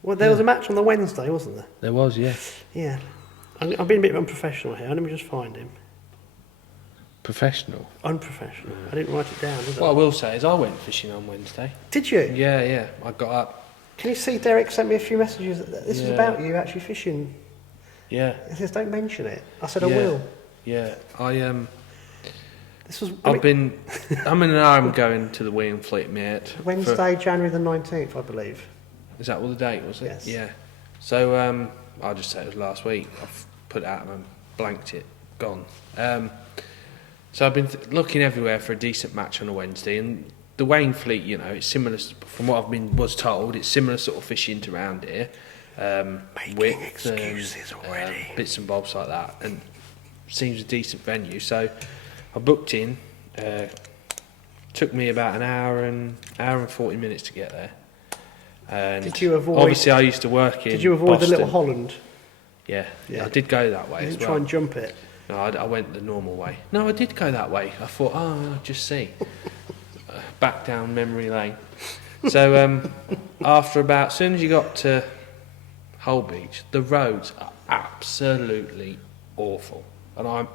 Well, there was a match on the Wednesday, wasn't there? There was, yeah. Yeah. I'm being a bit unprofessional here. Let me just find him. Professional. Unprofessional. I didn't write it down, did I? What I will say is I went fishing on Wednesday. Did you? Yeah. I got up. Can you see Derek sent me a few messages? This is Yeah. about you actually fishing. Yeah. He says, don't mention it. I said, I Yeah. will. Yeah. This was I'm in an hour. I'm going to the Wing Fleet, mate. Wednesday, January the 19th, I believe. Is that what the date was? Yes. Yeah. So I'll just say it was last week. I've put it out and blanked it. Gone. So I've been looking everywhere for a decent match on a Wednesday, and the Wayne Fleet, you know, it's similar from what was told. It's similar sort of fishing to around here. Making excuses already. Bits and bobs like that, and seems a decent venue. So I booked in. Took me about an hour and 40 minutes to get there. And Did you avoid? obviously, I used to work in. Did you avoid Boston. the Little Holland? Yeah, Yeah. I did go that way You as didn't well. try and jump it. No, I went the normal way. No, I did go that way. I thought, I'll just see. Back down memory lane. So as soon as you got to Hull Beach, the roads are absolutely awful, and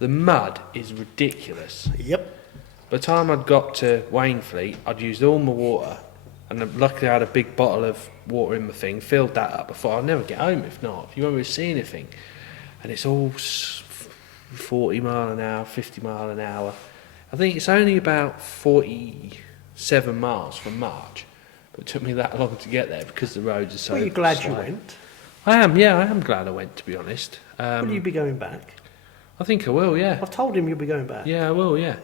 the mud is ridiculous. Yep. By the time I'd got to Wainfleet, I'd used all my water, and luckily I had a big bottle of water in my thing, filled that up. I thought I'd never get home if not. You won't really see anything. And it's all 40 mile an hour, 50 mile an hour. I think it's only about 47 miles from March, but it took me that long to get there because the roads are so Well, you're glad slow. you went. I am glad I went, to be honest. Will you be going back? I think I will, yeah. I've told him you'll be going back. Yeah, I will, yeah.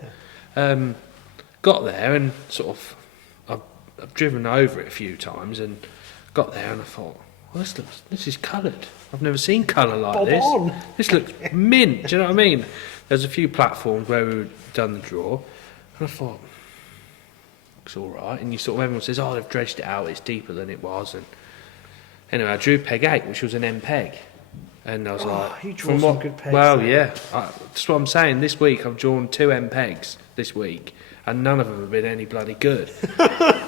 Got there and sort of, I've driven over it a few times and got there and I thought, well, this is coloured. I've never seen colour like Bob this. on. This looks mint, do you know what I mean? There's a few platforms where we'd done the draw and I thought, looks alright. And everyone says, oh, they've dredged it out, it's deeper than it was. And anyway, I drew peg 8, which was an M peg. And I was like, you draw some good pegs. well, there. yeah. That's what I'm saying. This week I've drawn 2 M pegs this week, and none of them have been any bloody good.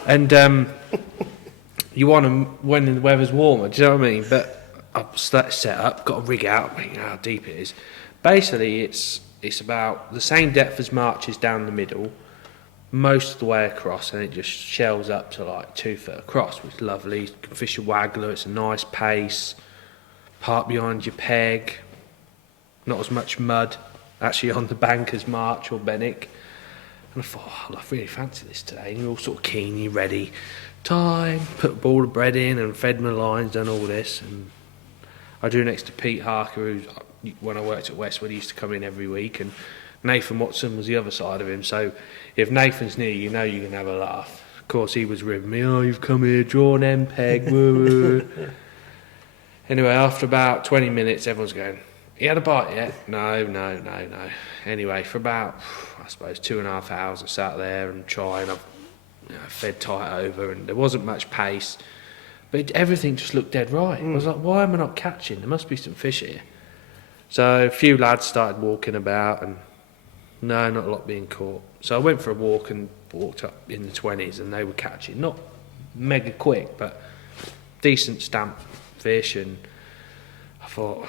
And you want them when the weather's warmer, do you know what I mean? But I've set up, got a rig out, you know how deep it is. Basically, it's about the same depth as March's down the middle, most of the way across, and it just shells up to like 2 foot across, which is lovely. You can fish a waggler, it's a nice pace. Park behind your peg, not as much mud actually on the bank as March or Benwick. And I thought, I really fancy this today. And you're all sort of keen, you're ready. Time, put a ball of bread in and fed my lines, done all this. And I drew next to Pete Harker, who, when I worked at Westwood, he used to come in every week. And Nathan Watson was the other side of him. So if Nathan's near you, know you can have a laugh. Of course, he was ribbing me, oh, you've come here, draw an M-peg, woo. Anyway, after about 20 minutes, everyone's going, you had a bite yet? No. Anyway, for about, I suppose, 2.5 hours, I sat there and trying. I've fed tight over, and there wasn't much pace. But everything just looked dead right. I was like, why am I not catching? There must be some fish here. So a few lads started walking about, and no, not a lot being caught. So I went for a walk and walked up in the 20s, and they were catching. Not mega quick, but decent stamp fish. And I thought,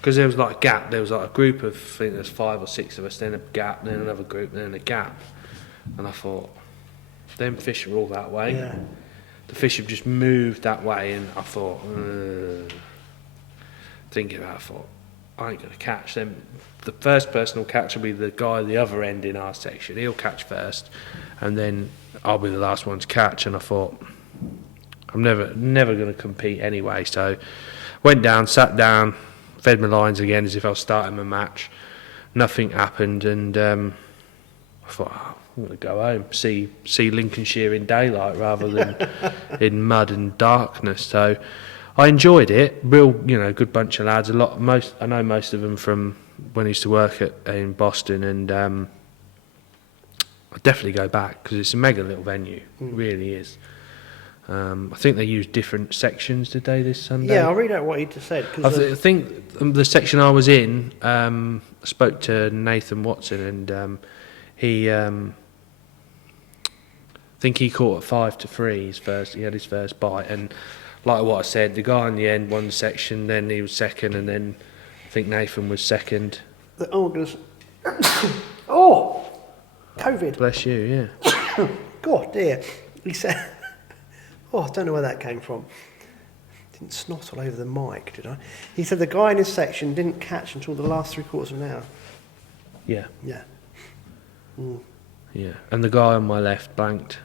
because there was like a gap, there was like a group of, I think there's 5 or 6 of us, then a gap, then another group, then a gap. And I thought, them fish are all that way. Yeah. The fish have just moved that way, and I thought, thinking about it, I thought, I ain't going to catch them. The first person will catch will be the guy at the other end in our section. He'll catch first, and then I'll be the last one to catch. And I thought, I'm never going to compete anyway. So went down, sat down, fed my lines again as if I was starting my match. Nothing happened, and I thought, I'm going to go home, see Lincolnshire in daylight rather than in mud and darkness. So I enjoyed it. Real, good bunch of lads. I know most of them from when I used to work in Boston, and I'd definitely go back because it's a mega little venue. It really is. I think they used different sections today this Sunday. Yeah, I'll read out what he just said. I think the section I was in, I spoke to Nathan Watson, and he, I think he caught at 5-3 he had his first bite, and like what I said, the guy in the end won the section, then he was second, and then I think Nathan was second. Oh, COVID. Bless you, yeah. God dear. He said, I don't know where that came from. Didn't snot all over the mic, did I? He said the guy in his section didn't catch until the last 3/4 of an hour. Yeah. Yeah. Yeah, and the guy on my left blanked.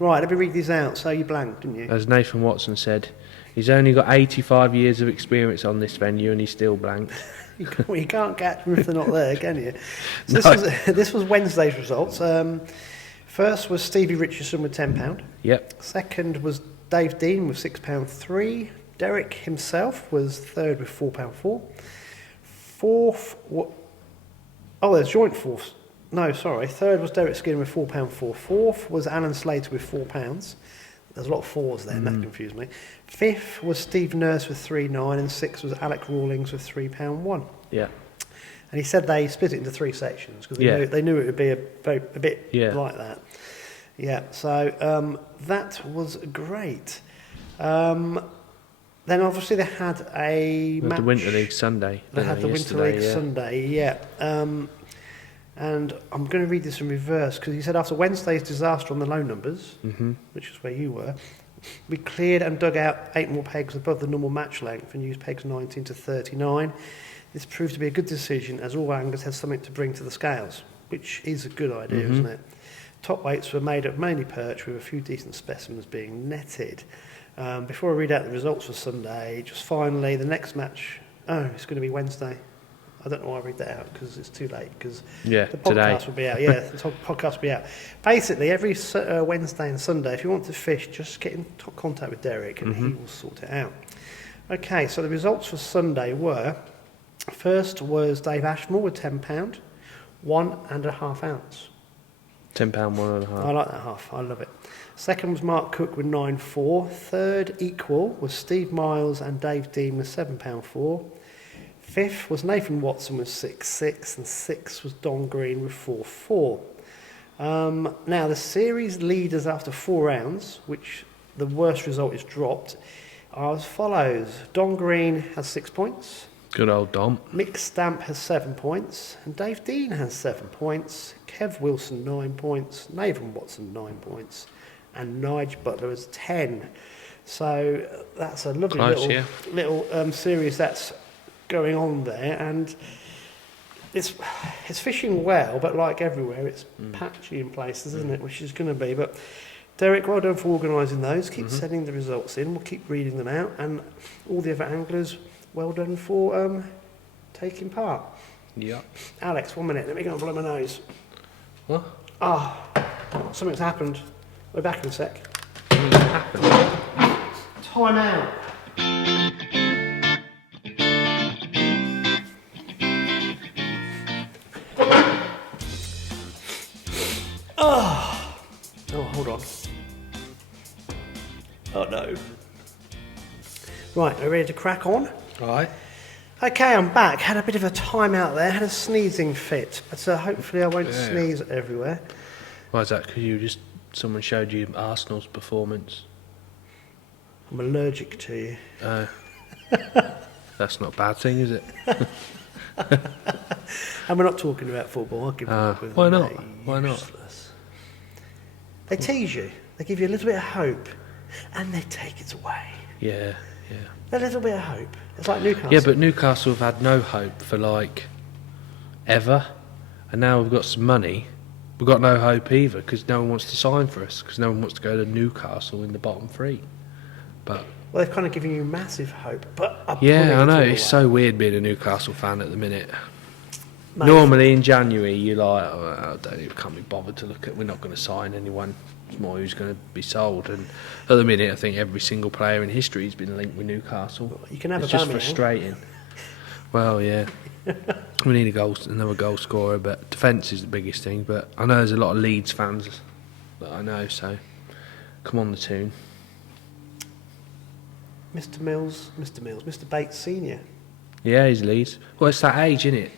Right, let me read these out. So you blanked, didn't you? As Nathan Watson said, he's only got 85 years of experience on this venue and he's still blanked. You can't catch them if they're not there, can you? So this was Wednesday's results. First was Stevie Richardson with £10. Yep. Second was Dave Dean with £6.3. Derek himself was third with £4.4. Fourth, there's joint fourths. No, sorry. Third was Derek Skinner with £4.4. Fourth was Alan Slater with £4. There's a lot of fours there, and that confused me. Fifth was Steve Nurse with £3.9, and sixth was Alec Rawlings with £3.1. Yeah. And he said they split it into 3 sections because they knew it would be a bit like that. Yeah, so that was great. Then obviously they had a match. The Winter League Sunday. They had the Winter League Sunday, yeah. And I'm going to read this in reverse because he said after Wednesday's disaster on the low numbers, which is where you were, we cleared and dug out 8 more pegs above the normal match length and used pegs 19 to 39. This proved to be a good decision as all anglers had something to bring to the scales, which is a good idea, isn't it? Top weights were made of mainly perch with a few decent specimens being netted. Before I read out the results for Sunday, just finally, the next match, it's going to be Wednesday. I don't know why I read that out because it's too late because the podcast will be out. Yeah, the podcast will be out. Basically, every Wednesday and Sunday, if you want to fish, just get in contact with Derek and he will sort it out. Okay, so the results for Sunday were, first was Dave Ashmore with £10, 1.5 ounce. £10, 1.5. I like that half. I love it. Second was Mark Cook with 9.4. Third, equal, was Steve Miles and Dave Dean with £7.4. Fifth was Nathan Watson with 6.6, and sixth was Don Green with 4.4. Now the series leaders after 4 rounds, which the worst result is dropped, are as follows. Don Green has 6 points. Good old Dom. Mick Stamp has 7 points, and Dave Dean has 7 points. Kev Wilson 9 points, Nathan Watson 9 points, and Nigel Butler has 10. So that's a lovely little series that's going on there, and it's fishing well, but like everywhere, it's patchy in places, isn't it? Which is going to be. But Derek, well done for organising those. Keep sending the results in. We'll keep reading them out, and all the other anglers, well done for taking part. Yeah. Alex, 1 minute. Let me go and blow my nose. What? Something's happened. We're back in a sec. Something's happened. Time out. Hold on. Oh no. Right, are we ready to crack on? All right. Okay, I'm back. Had a bit of a time out there. Had a sneezing fit, but hopefully I won't sneeze everywhere. Why is that? Because someone showed you Arsenal's performance. I'm allergic to you. That's not a bad thing, is it? And we're not talking about football. I'll give them up with why them. not? Why not? They tease you. They give you a little bit of hope, and they take it away. Yeah. A little bit of hope. It's like Newcastle. Yeah, but Newcastle have had no hope for ever, and now we've got some money. We've got no hope either because no one wants to sign for us because no one wants to go to Newcastle in the bottom 3. But they've kind of given you massive hope. But I know it's so weird being a Newcastle fan at the minute. Normally in January you're like, I don't even can't be bothered to look at. We're not going to sign anyone. It's more who's going to be sold. And at the minute, I think every single player in history has been linked with Newcastle. You can have it's a just Bammy, frustrating. Well, yeah. We need another goal scorer, but defence is the biggest thing. But I know there's a lot of Leeds fans that I know, so come on the tune. Mr. Bates Senior. Yeah, he's Leeds. Well, it's that age, isn't it?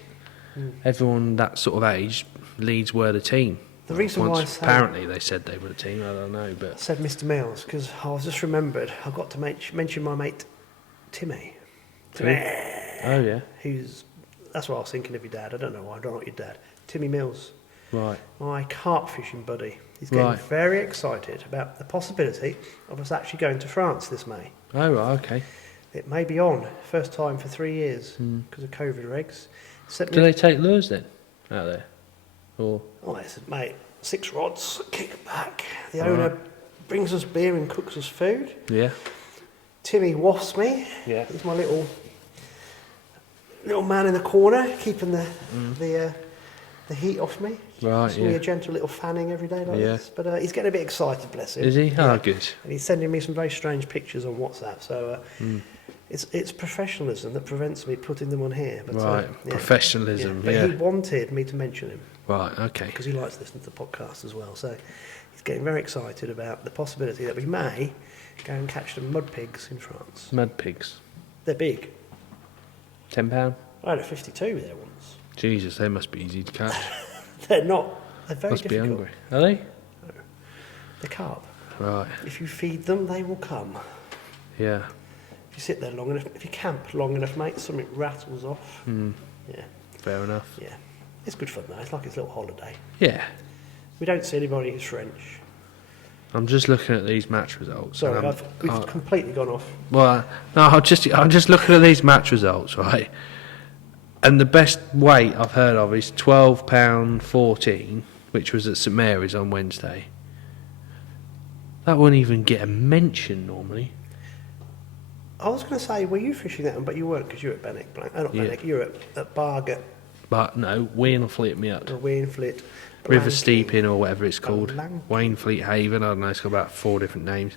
Everyone that sort of age, Leeds were the team. The reason why I say apparently they said they were the team, I don't know, but I said Mr. Mills because I was just remembered. I got to mention my mate Timmy. Oh yeah. That's what I was thinking of your dad. I don't know why. I don't know what your dad. Timmy Mills. Right. My carp fishing buddy. He's getting very excited about the possibility of us actually going to France this May. Oh right, okay. It may be on. First time for 3 years because of COVID regs. Do they take lures then out there? Or mate, 6 rods, kick back. The owner brings us beer and cooks us food. Yeah. Timmy wafts me. Yeah. He's my little man in the corner, keeping the heat off me. Right. Gives me a gentle little fanning every day like this. But he's getting a bit excited, bless him. Is he? Oh, good. And he's sending me some very strange pictures on WhatsApp. So it's professionalism that prevents me putting them on here. But, professionalism. But he wanted me to mention him. Right. Okay. Because he likes listening to the podcast as well. So he's getting very excited about the possibility that we may go and catch some mud pigs in France. Mud pigs. They're big. £10. I had a 52 there once. Jesus, they must be easy to catch. They're not. They're very must difficult. be hungry. Are they? No. They're carp. Right. If you feed them, they will come. Yeah. If you sit there long enough, if you camp long enough, mate, something rattles off. Yeah. Fair enough. Yeah. It's good fun though. It's like it's a little holiday. Yeah. We don't see anybody who's French. I'm just looking at these match results. Sorry, we've completely gone off. Well, no, I'm just looking at these match results, right? And the best weight I've heard of is £12.14, which was at St Mary's on Wednesday. That wouldn't even get a mention normally. I was going to say, were you fishing that one, but you weren't because you were at Benwick. Not Benwick, you were at Bargett. But no, Wainfleet me up. Or Wainfleet. River Steeping or whatever it's called. Blanking. Wainfleet Haven, I don't know, it's got about 4 different names.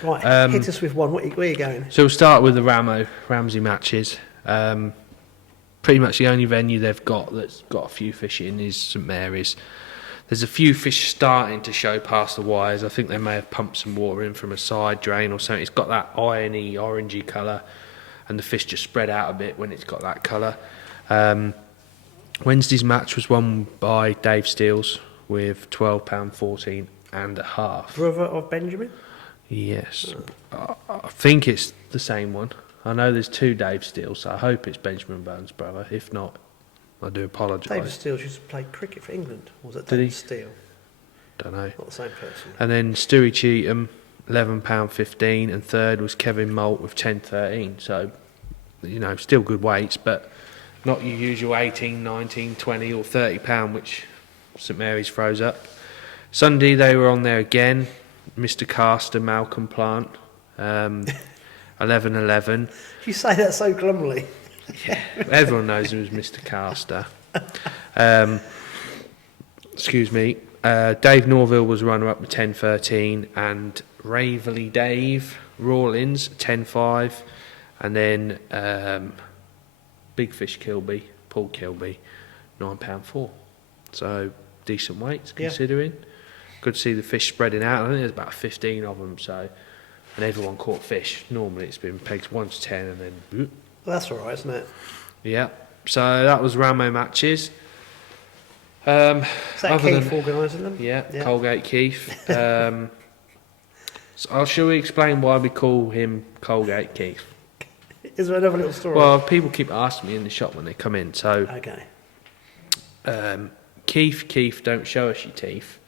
Right, hit us with one. Where are you going? So we'll start with the Ramsey matches. Pretty much the only venue they've got that's got a few fish in is St Mary's. There's a few fish starting to show past the wires. I think they may have pumped some water in from a side drain or something. It's got that irony, orangey colour, and the fish just spread out a bit when it's got that colour. Wednesday's match was won by Dave Steels with £12.14 and a half. Brother of Benjamin? Yes. I think it's the same one. I know there's 2 Dave Steels, so I hope it's Benjamin Bones' brother. If not, I do apologise. David Steele used to play cricket for England. Or was that Did he? David Steele? Don't know. Not the same person. And then Stewie Cheatham, £11.15, and third was Kevin Moult with £10.13. So, still good weights, but not your usual 18, 19, 20 or £30, which St Mary's throws up. Sunday they were on there again. Mr Caster, Malcolm Plant, 11-11. You say that so glumly. Yeah, everyone knows it was Mr Caster. Excuse me. Dave Norville was runner-up with 10-13, and Raveley Dave Rawlins 10-5, and then Big Fish Kilby, Paul Kilby, £9.4. So decent weights considering. Good to see the fish spreading out. I think there's about 15 of them. So, and everyone caught fish. Normally it's been pegs 1 to 10 and then. Well, that's all right, isn't it? Yeah. So that was Ramo matches. Is that Keith organising them? Yeah, Colgate Keith. So shall we explain why we call him Colgate Keith? Is there another little story? Well, people keep asking me in the shop when they come in. So, okay. Keith, don't show us your teeth.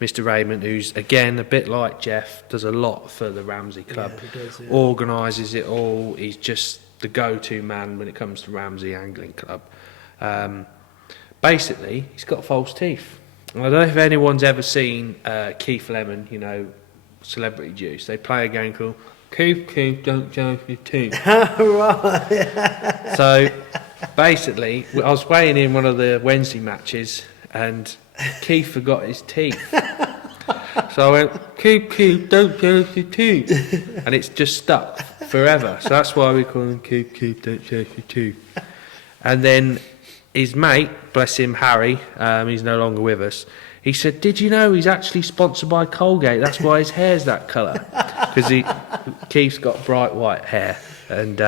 Mr Raymond, who's again a bit like Jeff, does a lot for the Ramsey Club. Yeah, he does, Organises it all. He's just the go-to man when it comes to Ramsey Angling Club. Basically, he's got false teeth. I don't know if anyone's ever seen Keith Lemon, Celebrity Juice. They play a game called Keith, don't show your teeth. Right. So, basically, I was weighing in one of the Wednesday matches, and Keith forgot his teeth. So I went, keep, don't chase your tooth. And it's just stuck forever. So that's why we call him keep, don't chase your tooth. And then his mate, bless him, Harry, he's no longer with us. He said, did you know he's actually sponsored by Colgate? That's why his hair's that colour. Because Keith's got bright white hair. And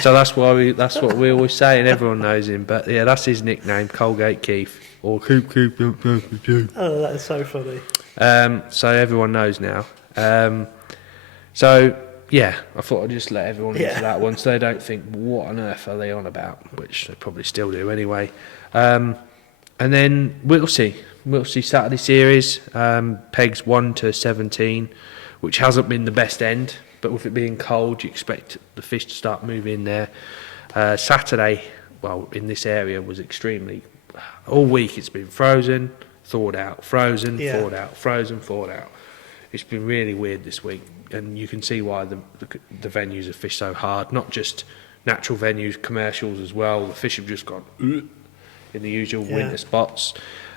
so that's what we always say, and everyone knows him. But yeah, that's his nickname, Colgate Keith. Or keep, don't chase your tooth. Oh, that is so funny. So everyone knows now. So yeah, I thought I'd just let everyone into that one, so they don't think what on earth are they on about, which they probably still do anyway. And then we'll see Saturday series, pegs 1 to 17, which hasn't been the best end, but with it being cold, you expect the fish to start moving there. Saturday, well, in this area was extremely. All week it's been frozen, thawed out, frozen, thawed out, frozen, thawed out. It's been really weird this week, and you can see why the venues have fished so hard. Not just natural venues, commercials as well. The fish have just gone in the usual winter spots.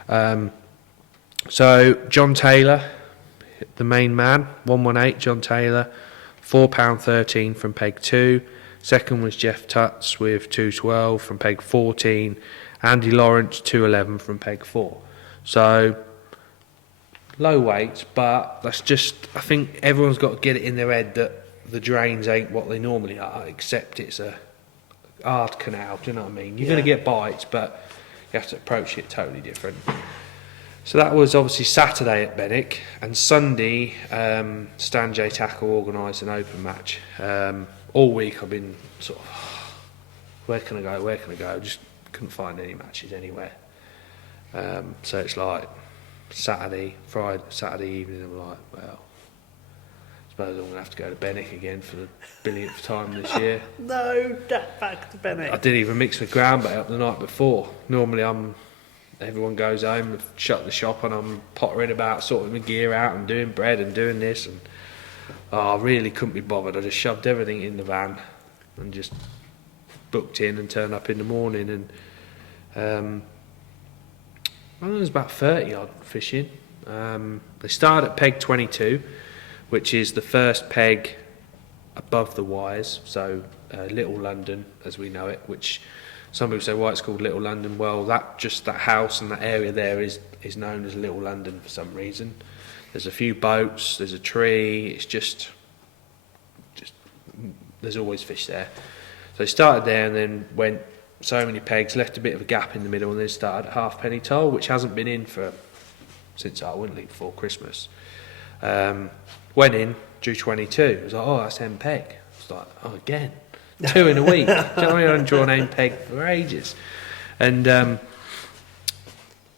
So John Taylor, the main man, 118 John Taylor, £4.13 from peg 2. Second was Jeff Tutts with 212 from peg 14. Andy Lawrence 211 from peg 4. So low weights, but that's just, I think everyone's got to get it in their head that the drains ain't what they normally are, except it's a hard canal, do you know what I mean? You're going to get bites, but you have to approach it totally different. So that was obviously Saturday at Benwick, and Sunday, Stan J Tackle organised an open match. All week I've been sort of, where can I go? Just couldn't find any matches anywhere. So it's like Saturday evening, I'm like, well, I suppose I'm going to have to go to Benwick again for the billionth time this year. No, back to Benwick. I didn't even mix my ground bait up the night before. Normally everyone goes home, I've shut the shop, and I'm pottering about, sorting my gear out and doing bread and doing this, and I really couldn't be bothered. I just shoved everything in the van and just booked in and turned up in the morning, and I think there was about 30 odd fishing. They started at peg 22, which is the first peg above the wires, so Little London as we know it, which some people say why it's called Little London. Well, that house and that area there is known as Little London for some reason. There's a few boats, there's a tree, it's just there's always fish there. So they started there and then went so many pegs, left a bit of a gap in the middle, and then started at halfpenny toll, which hasn't been in since I went leave before Christmas. Went in, drew 22. It was like, oh, that's M peg. I was like, oh, again, 2 in a week. Do you know what I mean? I haven't drawn M peg for ages, and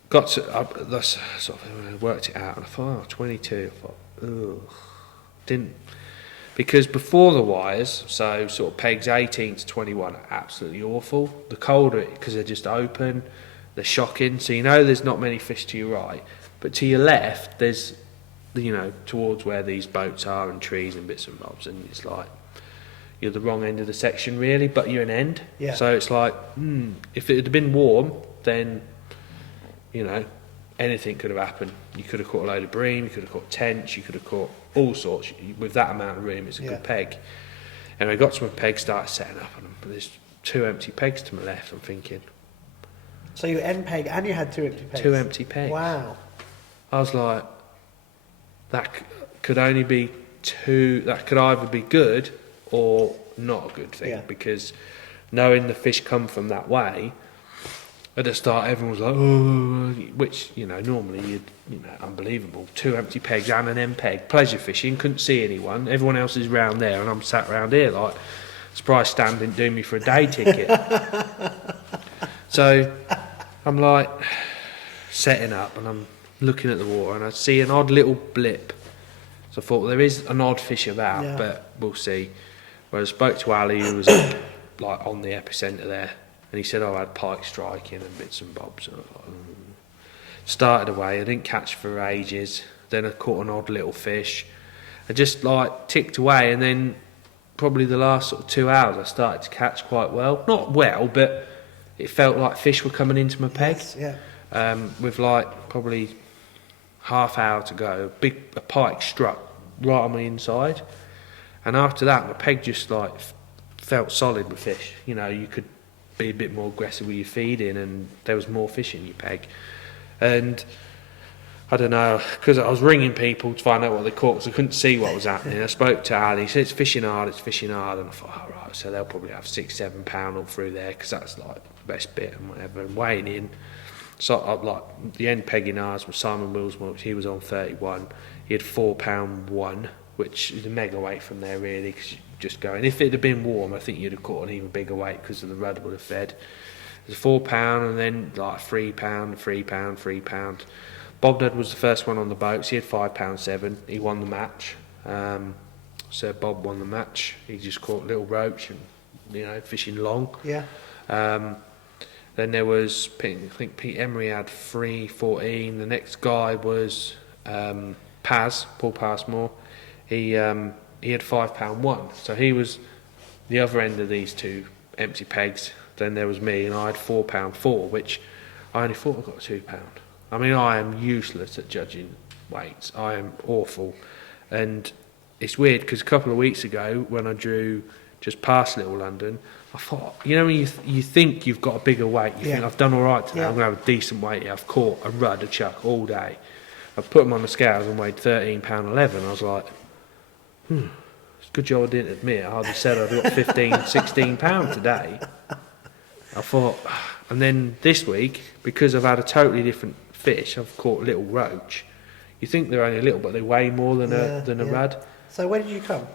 got to that's sort of worked it out, and I thought, oh, 22. I thought, ugh, didn't. Because before the wires, so sort of pegs 18 to 21 are absolutely awful. The colder, because they're just open, they're shocking. So you know there's not many fish to your right, but to your left there's, towards where these boats are and trees and bits and bobs, and it's like you're the wrong end of the section really, but you're an end. Yeah. So it's like, if it had been warm, then anything could have happened. You could have caught a load of bream, you could have caught tench, you could have caught all sorts. With that amount of room, it's a good peg. And I got to my peg, started setting up on them, but there's 2 empty pegs to my left. I'm thinking. So you end peg and you had 2 empty pegs? 2 empty pegs. Wow. I was like, that could only be 2, that could either be good or not a good thing, because knowing the fish come from that way, at the start everyone was like, oh, which, normally unbelievable. 2 empty pegs and an M peg, pleasure fishing, couldn't see anyone, everyone else is round there and I'm sat round here like, surprised Stan didn't do me for a day ticket. So I'm like setting up and I'm looking at the water and I see an odd little blip. So I thought, well, there is an odd fish about, but we'll see. Whereas I spoke to Ali, who was like on the epicentre there, and he said, I had pike striking and bits and bobs. And I was like, started away, I didn't catch for ages. Then I caught an odd little fish. I just like ticked away, and then probably the last sort of 2 hours I started to catch quite well. Not well, but it felt like fish were coming into my peg. Yes, yeah. With like probably half hour to go, a pike struck right on my inside, and after that my peg just like felt solid with fish. You know, you could be a bit more aggressive with your feeding, and there was more fish in your peg. And I don't know, because I was ringing people to find out what they caught, because I couldn't see what was happening. I spoke to Ali, he said it's fishing hard, and I thought, all right, so they'll probably have 6-7 pound up through there, because that's like the best bit and whatever. And weighing in, so like the end pegging ours was Simon Willsmore, he was on 31. He had £4.1, which is a mega weight from there really, because just going. If it had been warm, I think you'd have caught an even bigger weight because of the rudder would have fed. There's £4 and then like £3, £3. Bob Dud was the first one on the boats. He had £5.7. He won the match. So Bob won the match. He just caught little roach and, you know, fishing long. Yeah. Then there was, I think Pete Emery had 3.14. The next guy was Paul Passmore. He had £5.1. So he was the other end of these two empty pegs. Then there was me, and I had £4.4, which I only thought I got £2. I mean, I am useless at judging weights. I am awful. And it's weird because a couple of weeks ago when I drew just past Little London, I thought, you know, when you think you've got a bigger weight, you think I've done all right today, I'm going to have a decent weight here. I've caught a rudd, a chuck all day. I've put them on the scales and weighed £13.11. I was like, it's a good job I didn't admit. I hardly said I'd got 15, 16 pounds today. I thought, and then this week, because I've had a totally different fish, I've caught little roach. You think they're only little, but they weigh more than a rudd. So where did you come?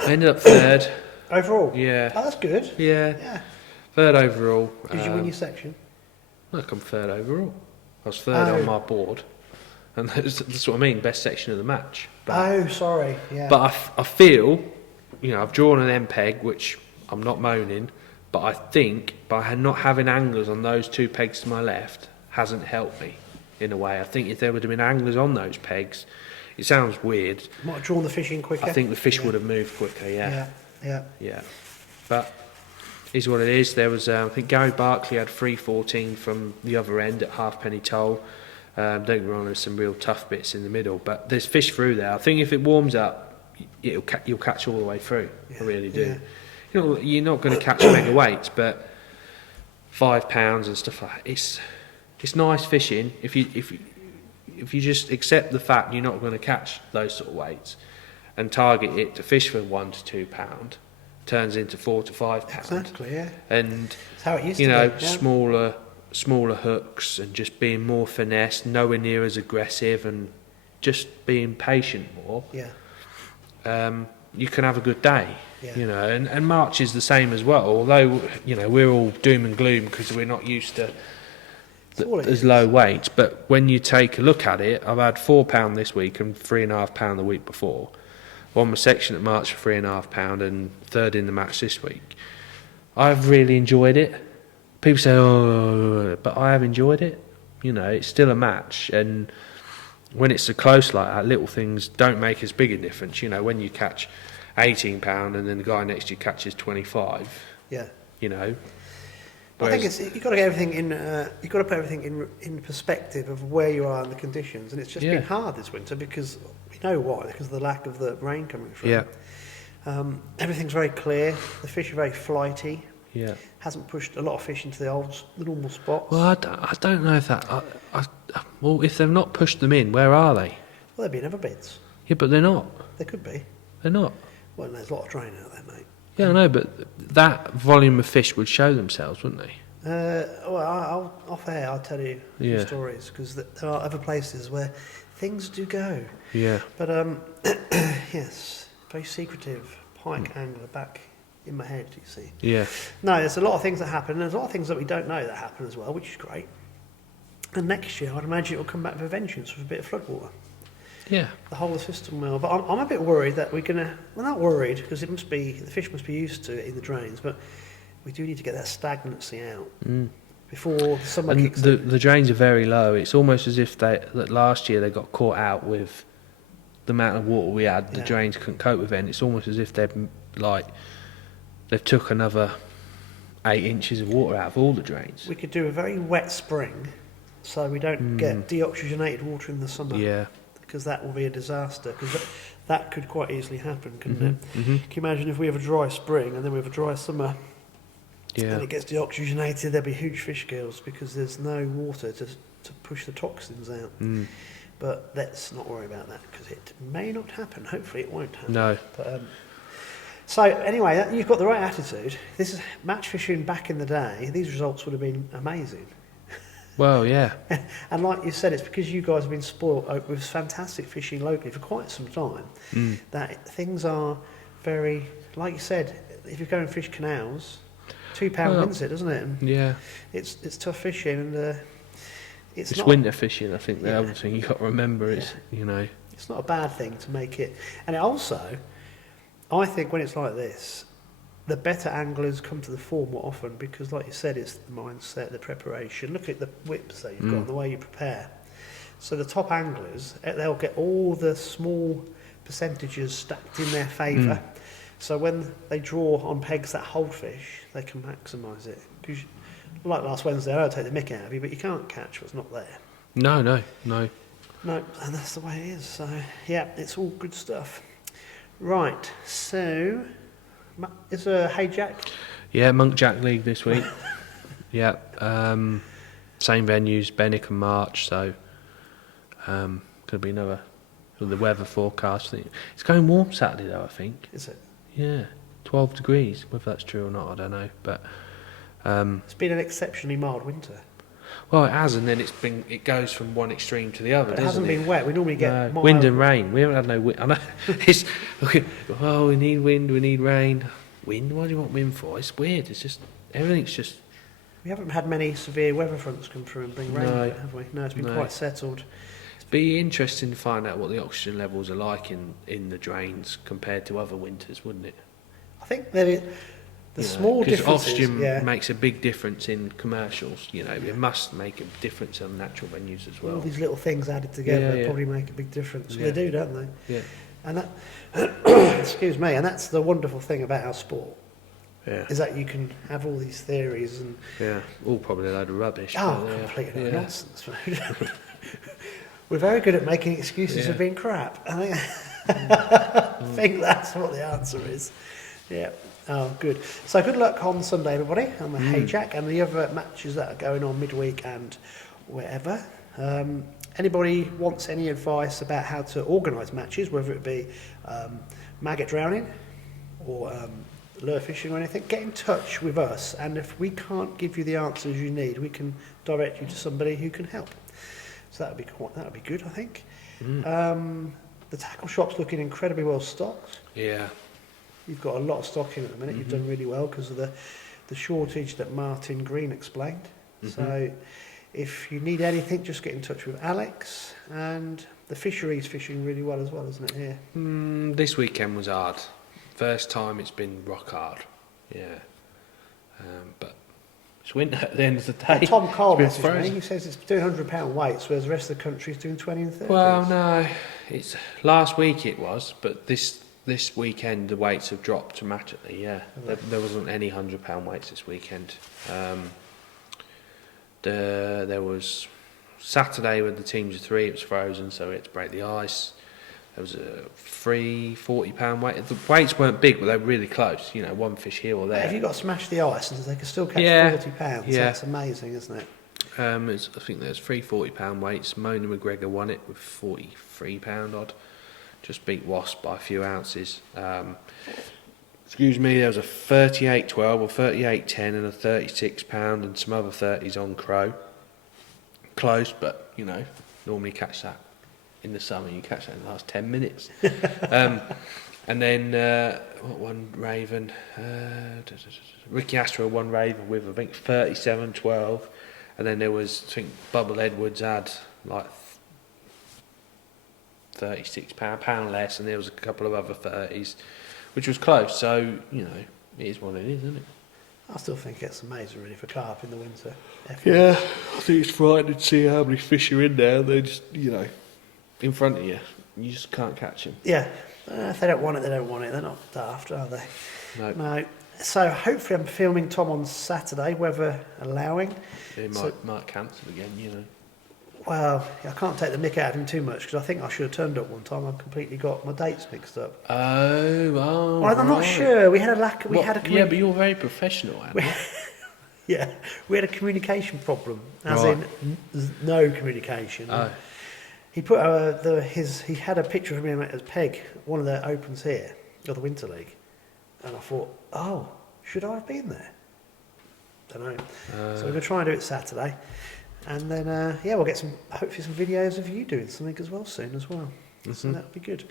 I ended up third. Overall? Yeah. Oh, that's good. Yeah. Third overall. Did you win your section? Look, I'm third overall. I was third on my board. And that's what I mean, best section of the match. But, sorry. Yeah. But I feel, you know, I've drawn an MPEG, which I'm not moaning, but I think by not having anglers on those two pegs to my left hasn't helped me in a way. I think if there would have been anglers on those pegs, it sounds weird. Might have drawn the fish in quicker. I think the fish would have moved quicker, yeah. But is what it is. There was, I think Gary Barkley had 3.14 from the other end at halfpenny toll. Don't get me wrong, there's some real tough bits in the middle, but there's fish through there. I think if it warms up, you'll catch all the way through. I really do. Yeah. You know, you're not going to catch mega weights, but £5 and stuff like that. It's nice fishing if you just accept the fact you're not going to catch those sort of weights and target it to fish for £1 to £2, turns into £4 to £5. Exactly, yeah. And that's how it used you to know, be. Yeah. smaller hooks and just being more finesse, nowhere near as aggressive, and just being patient more. Yeah. You can have a good day. Yeah. You know, and March is the same as well. Although, you know, we're all doom and gloom because we're not used to there's low weights, but when you take a look at it, I've had £4 this week and £3.5 the week before. Won my section at March for £3.5 and third in the match this week. I've really enjoyed it. People say, oh, but I have enjoyed it. You know, it's still a match, and when it's so close like that, little things don't make as big a difference. You know, when you catch £18 and then the guy next to you catches 25. Yeah. You know. I think you've got to get everything in. You've got to put everything in perspective of where you are and the conditions, and it's just been hard this winter because we know why, because of the lack of the rain coming through. Yeah. Everything's very clear. The fish are very flighty. Yeah. Hasn't pushed a lot of fish into the normal spots. Well, I don't know if that. Well, if they've not pushed them in, where are they? Well, they've been other bits. Yeah, but they're not. They could be. They're not. Well, there's a lot of drain out there, mate. Yeah, I know, but that volume of fish would show themselves, wouldn't they? Well, off air, I'll tell you a few stories, because there are other places where things do go. Yeah. But, yes, very secretive pike angler back in my head, you see. Yeah. No, there's a lot of things that happen, and there's a lot of things that we don't know that happen as well, which is great. And next year, I'd imagine it will come back with a vengeance with a bit of floodwater. Yeah. The whole system will. But I'm a bit worried that we're going to... Well, not worried, because the fish must be used to it in the drains, but we do need to get that stagnancy out before the summer kicks in. The drains are very low. It's almost as if that last year they got caught out with the amount of water we had. The drains couldn't cope with it, and it's almost as if they've took another 8 inches of water out of all the drains. We could do a very wet spring so we don't get deoxygenated water in the summer. Yeah. Because that will be a disaster. Because that could quite easily happen, couldn't it? Mm-hmm. Can you imagine if we have a dry spring and then we have a dry summer Yeah. and it gets deoxygenated? There'll be huge fish kills because there's no water to push the toxins out. Mm. But let's not worry about that because it may not happen. Hopefully it won't happen. No. But, so anyway, you've got the right attitude. This is match fishing back in the day. These results would have been amazing. Well, yeah. And like you said, it's because you guys have been spoilt with fantastic fishing locally for quite some time that things are very, like you said, if you go and fish canals, £2 wins it, doesn't it? And Yeah. it's tough fishing, and It's not winter fishing, I think the other thing you've got to remember is, it's not a bad thing to make it. And it also, I think when it's like this, the better anglers come to the fore more often because, like you said, it's the mindset, the preparation. Look at the whips that you've got and the way you prepare. So the top anglers, they'll get all the small percentages stacked in their favour. So when they draw on pegs that hold fish, they can maximise it. Because, like last Wednesday, I'll take the mick out of you, but you can't catch what's not there. No. No, and that's the way it is. So, yeah, it's all good stuff. Right, so... Is a Hey Jack? Yeah, Monk Jack League this week. Yeah. Same venues, Benwick and March, so could be another. The weather forecast thing. It's going warm Saturday though, I think. Is it? Yeah. 12 degrees. Whether that's true or not, I don't know. But it's been an exceptionally mild winter. well, it has, and then it goes from one extreme to the other. But it hasn't been wet. We normally get wind and rain. We haven't had no wind. I know. It's oh, we need wind. We need rain. Wind? What do you want wind for? It's weird. It's just everything's just. We haven't had many severe weather fronts come through and bring rain, have we? No, it's been quite settled. It'd be interesting to find out what the oxygen levels are like in the drains compared to other winters, wouldn't it? I think that small differences. Oxygen makes a big difference in commercials. It must make a difference on natural venues as well. All these little things added together probably make a big difference. Yeah. They do, don't they? Yeah. And that, excuse me, and that's the wonderful thing about our sport. Yeah. Is that you can have all these theories and all probably a load of rubbish. Completely nonsense. We're very good at making excuses for being crap. I think that's what the answer is. Yeah. Oh, good. So good luck on Sunday, everybody, on the Hey Jack and the other matches that are going on midweek and wherever. Anybody wants any advice about how to organise matches, whether it be maggot drowning or lure fishing or anything, get in touch with us, and if we can't give you the answers you need, we can direct you to somebody who can help. So that would be good, I think. The tackle shop's looking incredibly well stocked. Yeah. You've got a lot of stock in at the minute. You've done really well because of the shortage that Martin Green explained. So if you need anything, just get in touch with Alex. And the fishery's fishing really well as well, isn't it, here? This weekend was hard. First time it's been rock hard. Yeah. But it's winter at the end of the day. Tom Cole messaged me. He says it's doing £100 weights, whereas the rest of the country is doing 20 and 30. Well, no. It's last week it was, but this weekend the weights have dropped dramatically. Yeah. There wasn't any £100 weights this weekend. There was Saturday with the teams of 3. It was frozen, so we had to break the ice. There was a free £40 weight. The weights weren't big, but they were really close. One fish here or there. Have you got to smash the ice, and they can still catch £40? Yeah, that's amazing, isn't it? I think there's 3 £40 weights. Mona McGregor won it with £43 odd. Just beat Wasp by a few ounces. Excuse me, there was a 38.12 or 38.10 and a £36 and some other 30s on Crow. Close, but normally catch that in the summer. You catch that in the last 10 minutes. And then what won Raven? Ricky Astor won Raven with I think 37.12, and then there was I think Bubble Edwards had like £36 less, and there was a couple of other 30s, which was close. So it is what it is, isn't it? I still think it's amazing, really, for carp in the winter. Yeah, I think it's frightening to see how many fish are in there. They're just in front of you. You just can't catch them. Yeah, if they don't want it, they don't want it. They're not daft, are they? No. So hopefully I'm filming Tom on Saturday, weather allowing. It might cancel again, Well, I can't take the mick out of him too much because I think I should have turned up one time. I've completely got my dates mixed up. Oh, Well, I'm not right. sure. We had a lack. Yeah, but you're very professional, Adam. Yeah, we had a communication problem, as Right. in no communication. Oh. He put he had a picture of him as Peg, one of the opens here, of the Winter League, and I thought, oh, should I have been there? Don't know. So we're going to try and do it Saturday, and then we'll get hopefully some videos of you doing something as well soon as well. So that'll be good.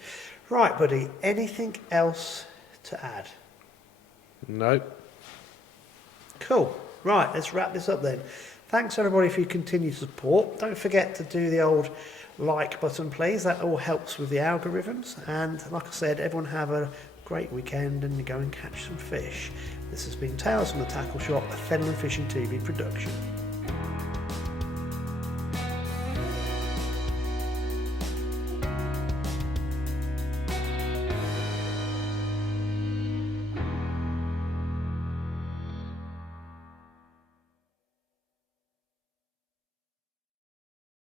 Right, buddy. Anything else to add? Nope. Cool. Right, let's wrap this up then. Thanks everybody for your continued support. Don't forget to do the old like button, please. That all helps with the algorithms. And like I said, everyone have a great weekend and go and catch some fish. This has been Tales from the Tackle Shop, a Fenland Fishing TV production.